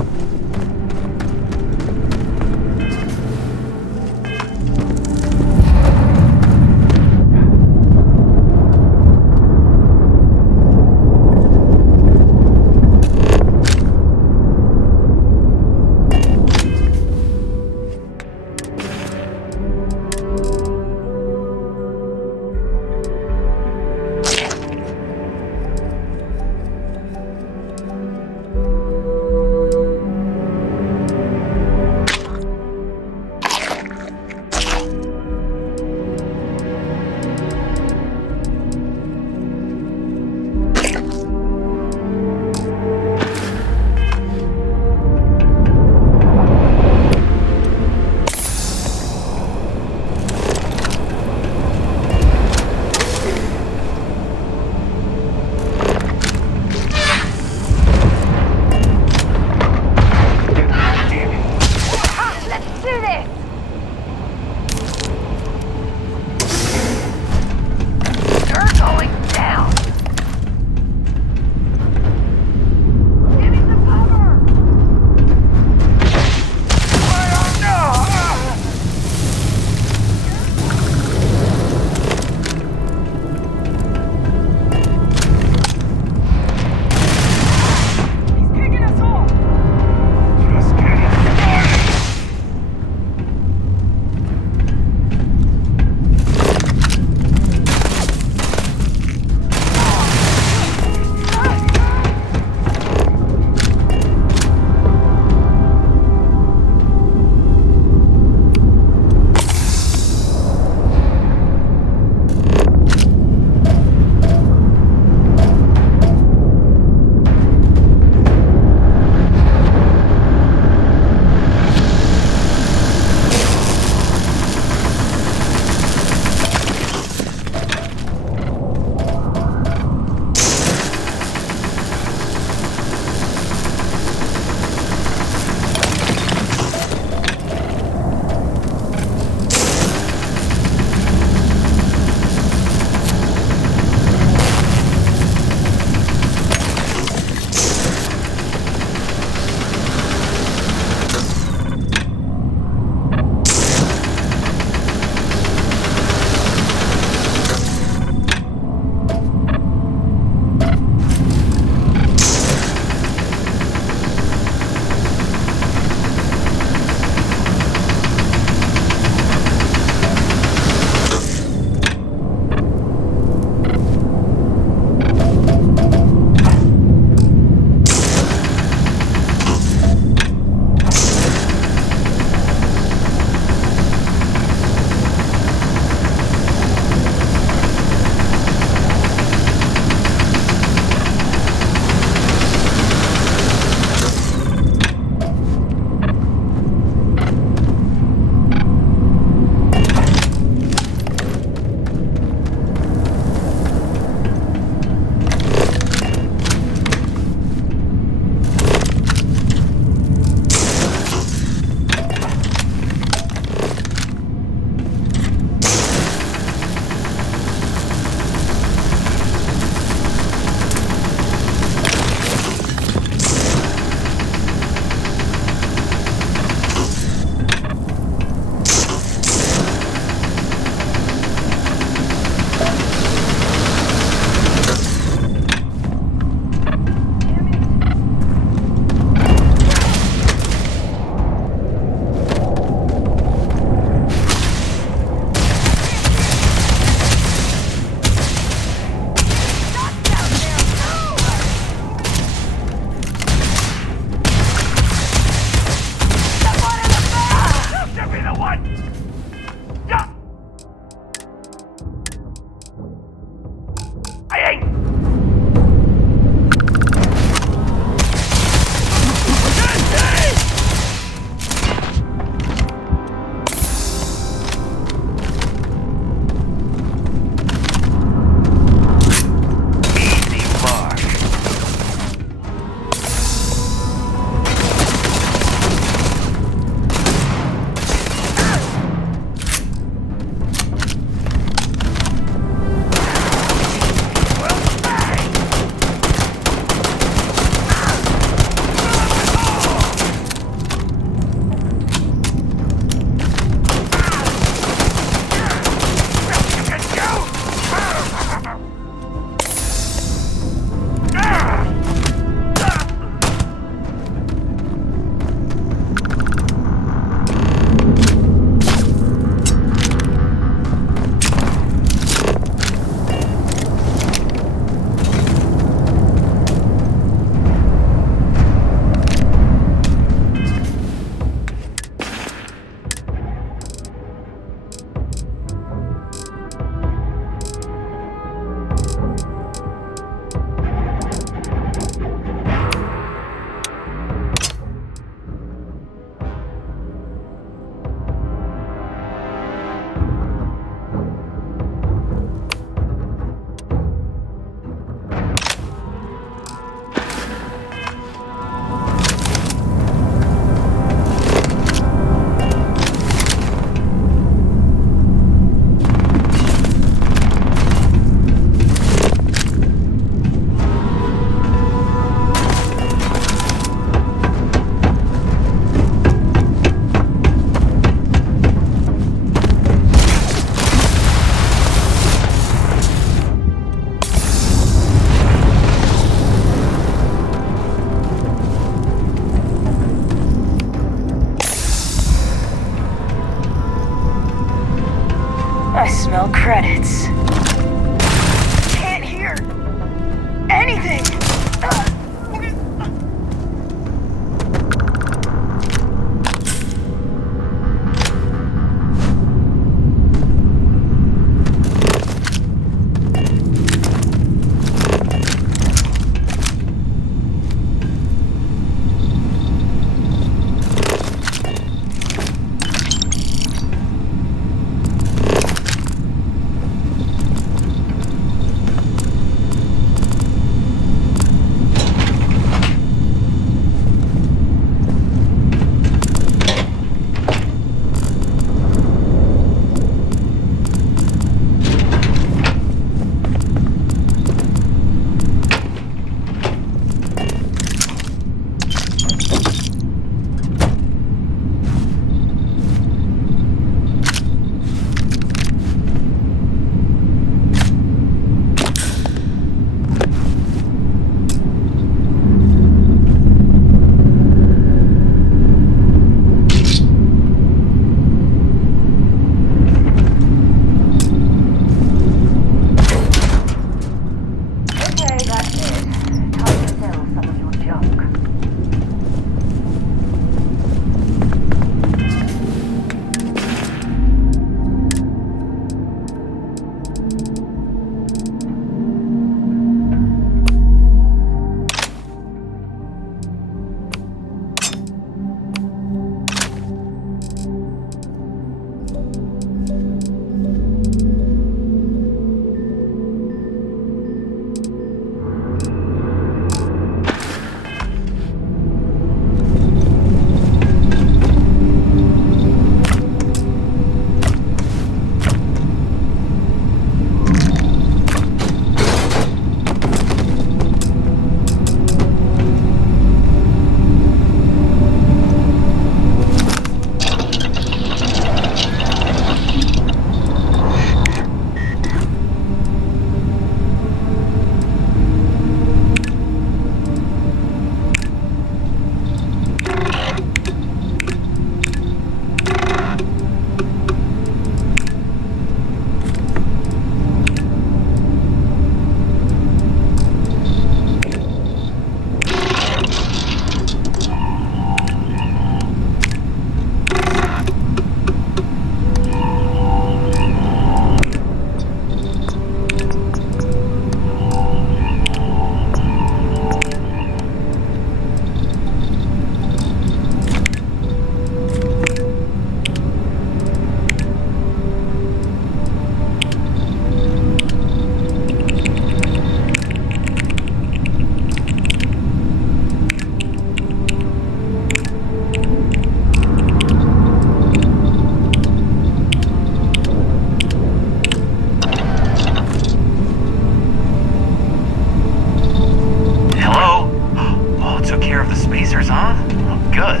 spacers, huh? Oh, good.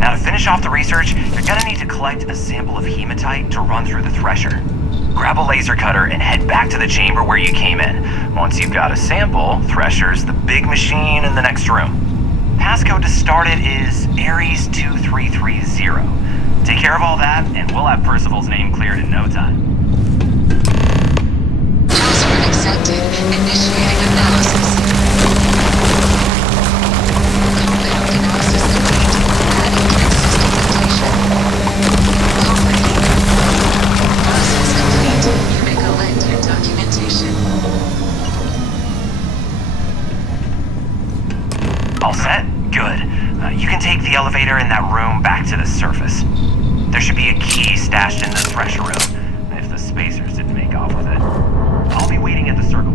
Now, to finish off the research, you're gonna need to collect a sample of hematite to run through the thresher. Grab a laser cutter and head back to the chamber where you came in. Once you've got a sample, Thresher's the big machine in the next room. Passcode to start it is Ares2330. Take care of all that, and we'll have Percival's name cleared in no time. Password accepted. Initiating analysis. Compound analysis complete. Adding system dictation. Operating. Process complete. Chemical lender documentation. All set? Good. You can take the elevator in that room back to the surface. There should be a key stashed in the thresher room, if the spacers didn't make off with it. I'll be waiting at the circle.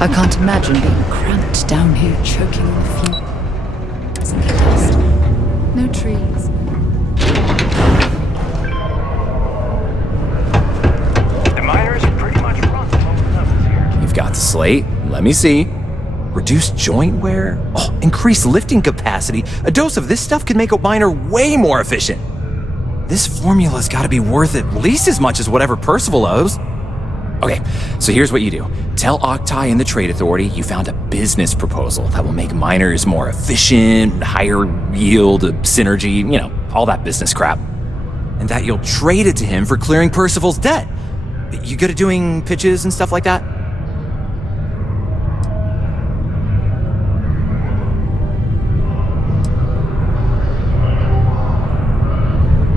I can't imagine being cramped down here, choking on the fumes and the dust. No trees. The miners pretty much run the lower levels here. You've got the slate. Let me see. Reduced joint wear? Oh, increased lifting capacity. A dose of this stuff could make a miner way more efficient. This formula's gotta be worth at least as much as whatever Percival owes. Okay, so here's what you do. Tell Octai and the Trade Authority you found a business proposal that will make miners more efficient, higher yield, synergy, you know, all that business crap. And that you'll trade it to him for clearing Percival's debt. You good at doing pitches and stuff like that?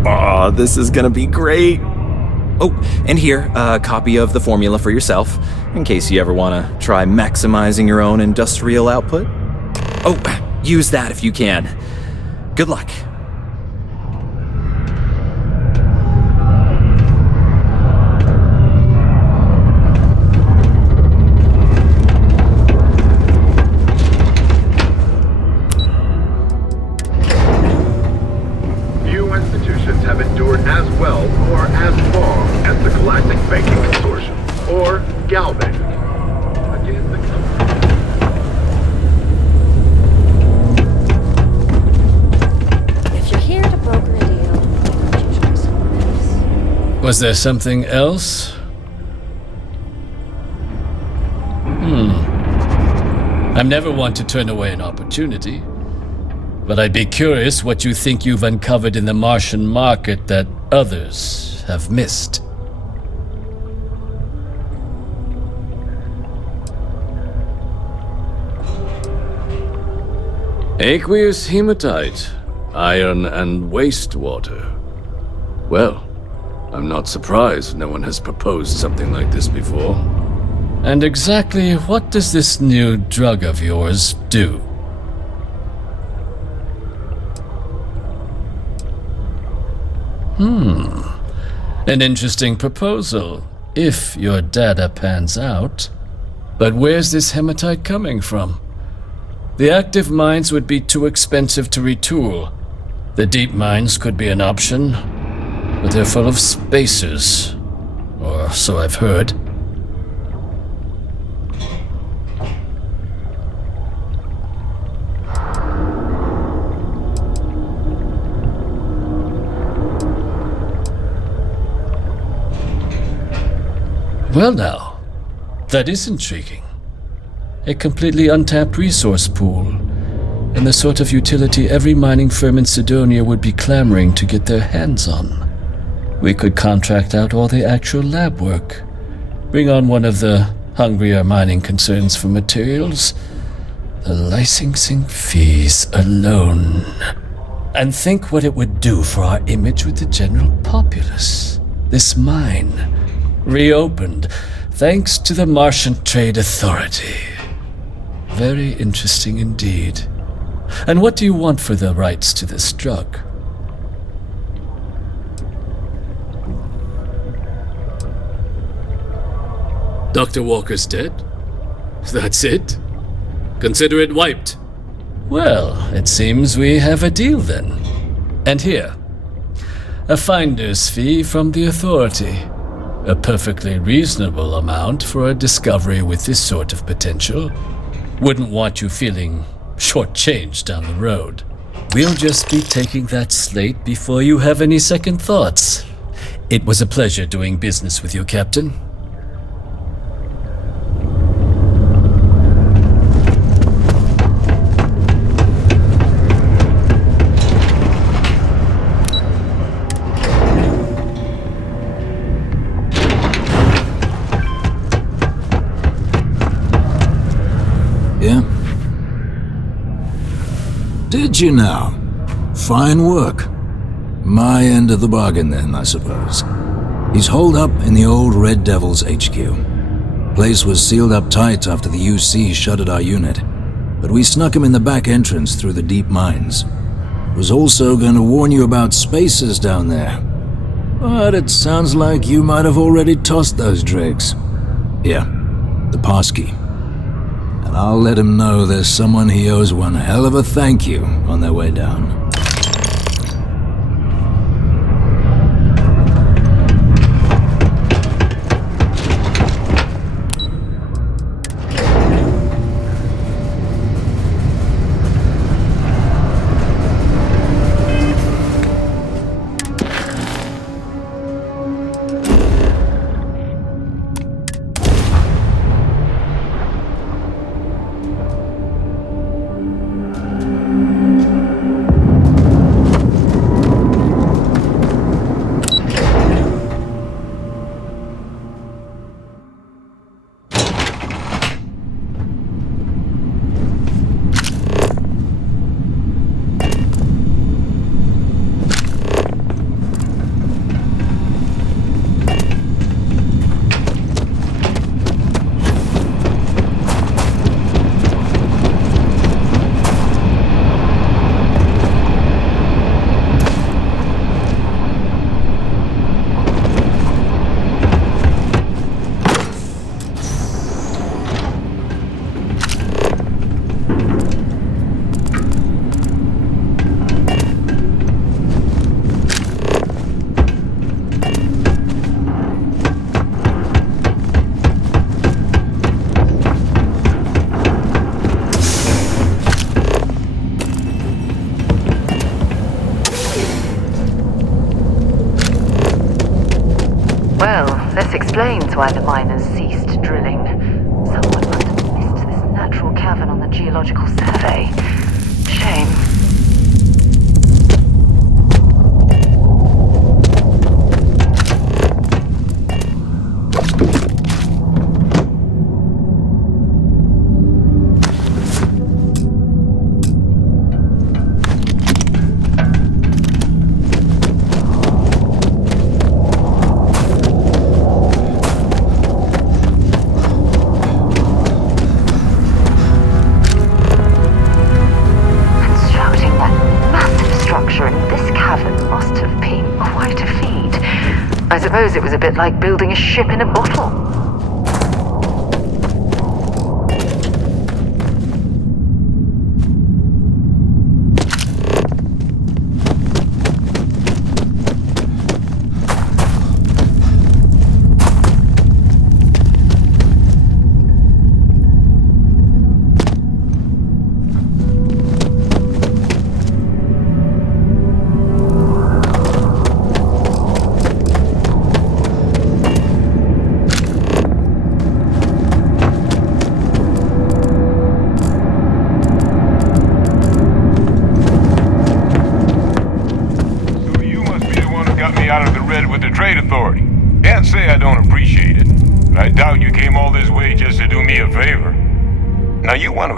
Oh, this is gonna be great. Oh, and here, a copy of the formula for yourself, in case you ever want to try maximizing your own industrial output. Oh, use that if you can. Good luck. Few institutions have endured as well or as long as the Galactic Banking Consortium, or Galbank. If you're here to broker a deal, why don't you try someone else? Was there something else? I'm never one to turn away an opportunity, but I'd be curious what you think you've uncovered in the Martian market that others have missed. Aqueous hematite, iron and wastewater. Well, I'm not surprised no one has proposed something like this before. And exactly what does this new drug of yours do? An interesting proposal, if your data pans out. But where's this hematite coming from? The active mines would be too expensive to retool. The deep mines could be an option, but they're full of spacers. Or so I've heard. Well now, that is intriguing. A completely untapped resource pool, and the sort of utility every mining firm in Cydonia would be clamoring to get their hands on. We could contract out all the actual lab work, bring on one of the hungrier mining concerns for materials, the licensing fees alone. And think what it would do for our image with the general populace. This mine, reopened thanks to the Martian Trade Authority. Very interesting indeed. And what do you want for the rights to this drug? Dr. Walker's dead? That's it? Consider it wiped. Well, it seems we have a deal then. And here, a finder's fee from the Authority. A perfectly reasonable amount for a discovery with this sort of potential. Wouldn't want you feeling shortchanged down the road. We'll just be taking that slate before you have any second thoughts. It was a pleasure doing business with you, Captain. Yeah? Did you now? Fine work. My end of the bargain then, I suppose. He's holed up in the old Red Devil's HQ. Place was sealed up tight after the UC shuttered our unit, but we snuck him in the back entrance through the deep mines. Was also going to warn you about spacers down there. But it sounds like you might have already tossed those drakes. Yeah, the passkey. and I'll let him know there's someone he owes one hell of a thank you on their way down. This explains why the miners ceased drilling. Someone must have missed this natural cavern on the geological survey. Shame. It was a bit like building a ship in a bottle.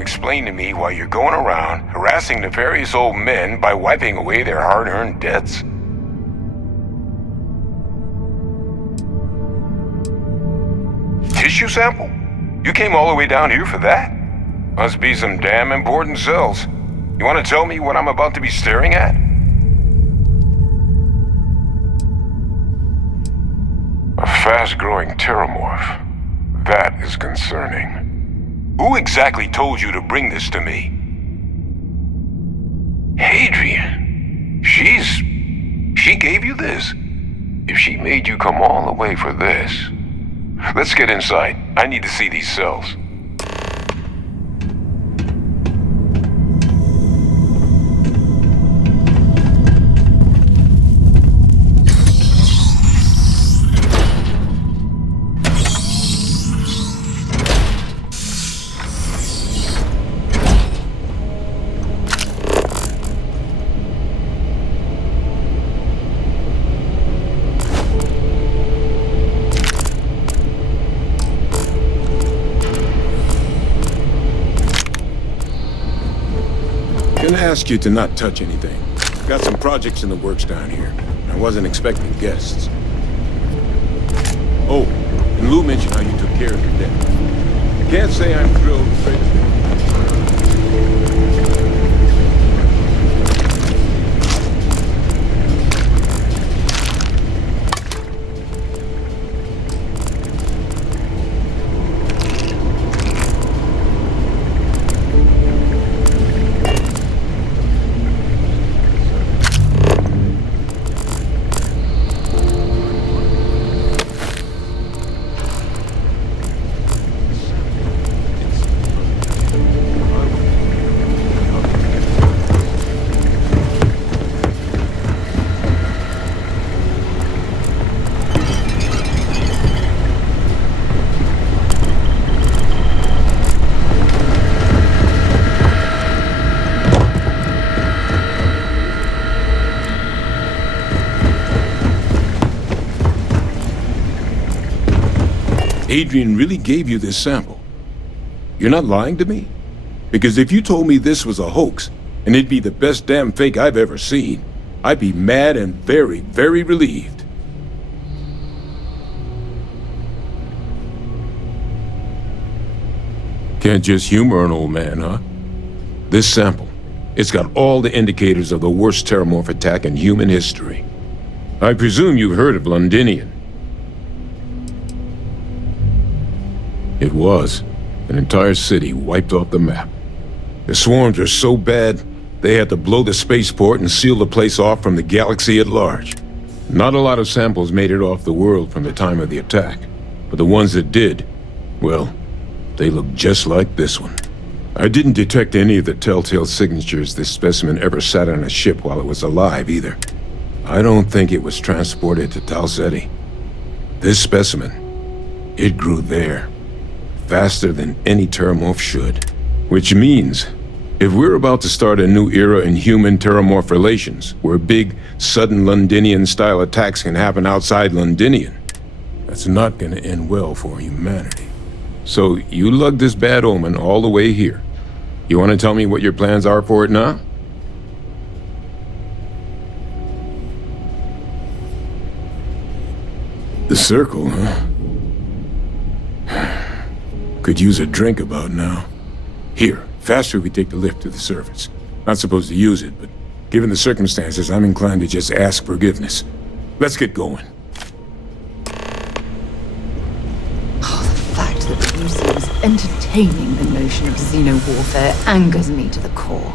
Explain to me why you're going around harassing nefarious old men by wiping away their hard-earned debts? Tissue sample? You came all the way down here for that? Must be some damn important cells. You want to tell me what I'm about to be staring at? A fast-growing terramorph. That is concerning. Who exactly told you to bring this to me? Adrian. She gave you this? If she made you come all the way for this... Let's get inside. I need to see these cells. Ask you to not touch anything. Got some projects in the works down here. I wasn't expecting guests. Oh, and Lou mentioned how you took care of your debt. I can't say I'm thrilled with Radeon. Adrian really gave you this sample. You're not lying to me? Because if you told me this was a hoax, and it'd be the best damn fake I've ever seen, I'd be mad and very, very relieved. Can't just humor an old man, huh? This sample, it's got all the indicators of the worst terramorph attack in human history. I presume you've heard of Londinion. It was. An entire city wiped off the map. The swarms were so bad, they had to blow the spaceport and seal the place off from the galaxy at large. Not a lot of samples made it off the world from the time of the attack, but the ones that did, well, they look just like this one. I didn't detect any of the telltale signatures this specimen ever sat on a ship while it was alive, either. I don't think it was transported to Tal Ceti. This specimen, it grew there, faster than any terramorph should. Which means, if we're about to start a new era in human-terramorph relations, where big, sudden Londinian-style attacks can happen outside Londinion, that's not gonna end well for humanity. So, you lugged this bad omen all the way here. You want to tell me what your plans are for it now? The circle, huh? Could use a drink about now. Here, faster we take the lift to the surface. Not supposed to use it, but given the circumstances, I'm inclined to just ask forgiveness. Let's get going. The fact that Lucy is entertaining the notion of xeno warfare angers me to the core.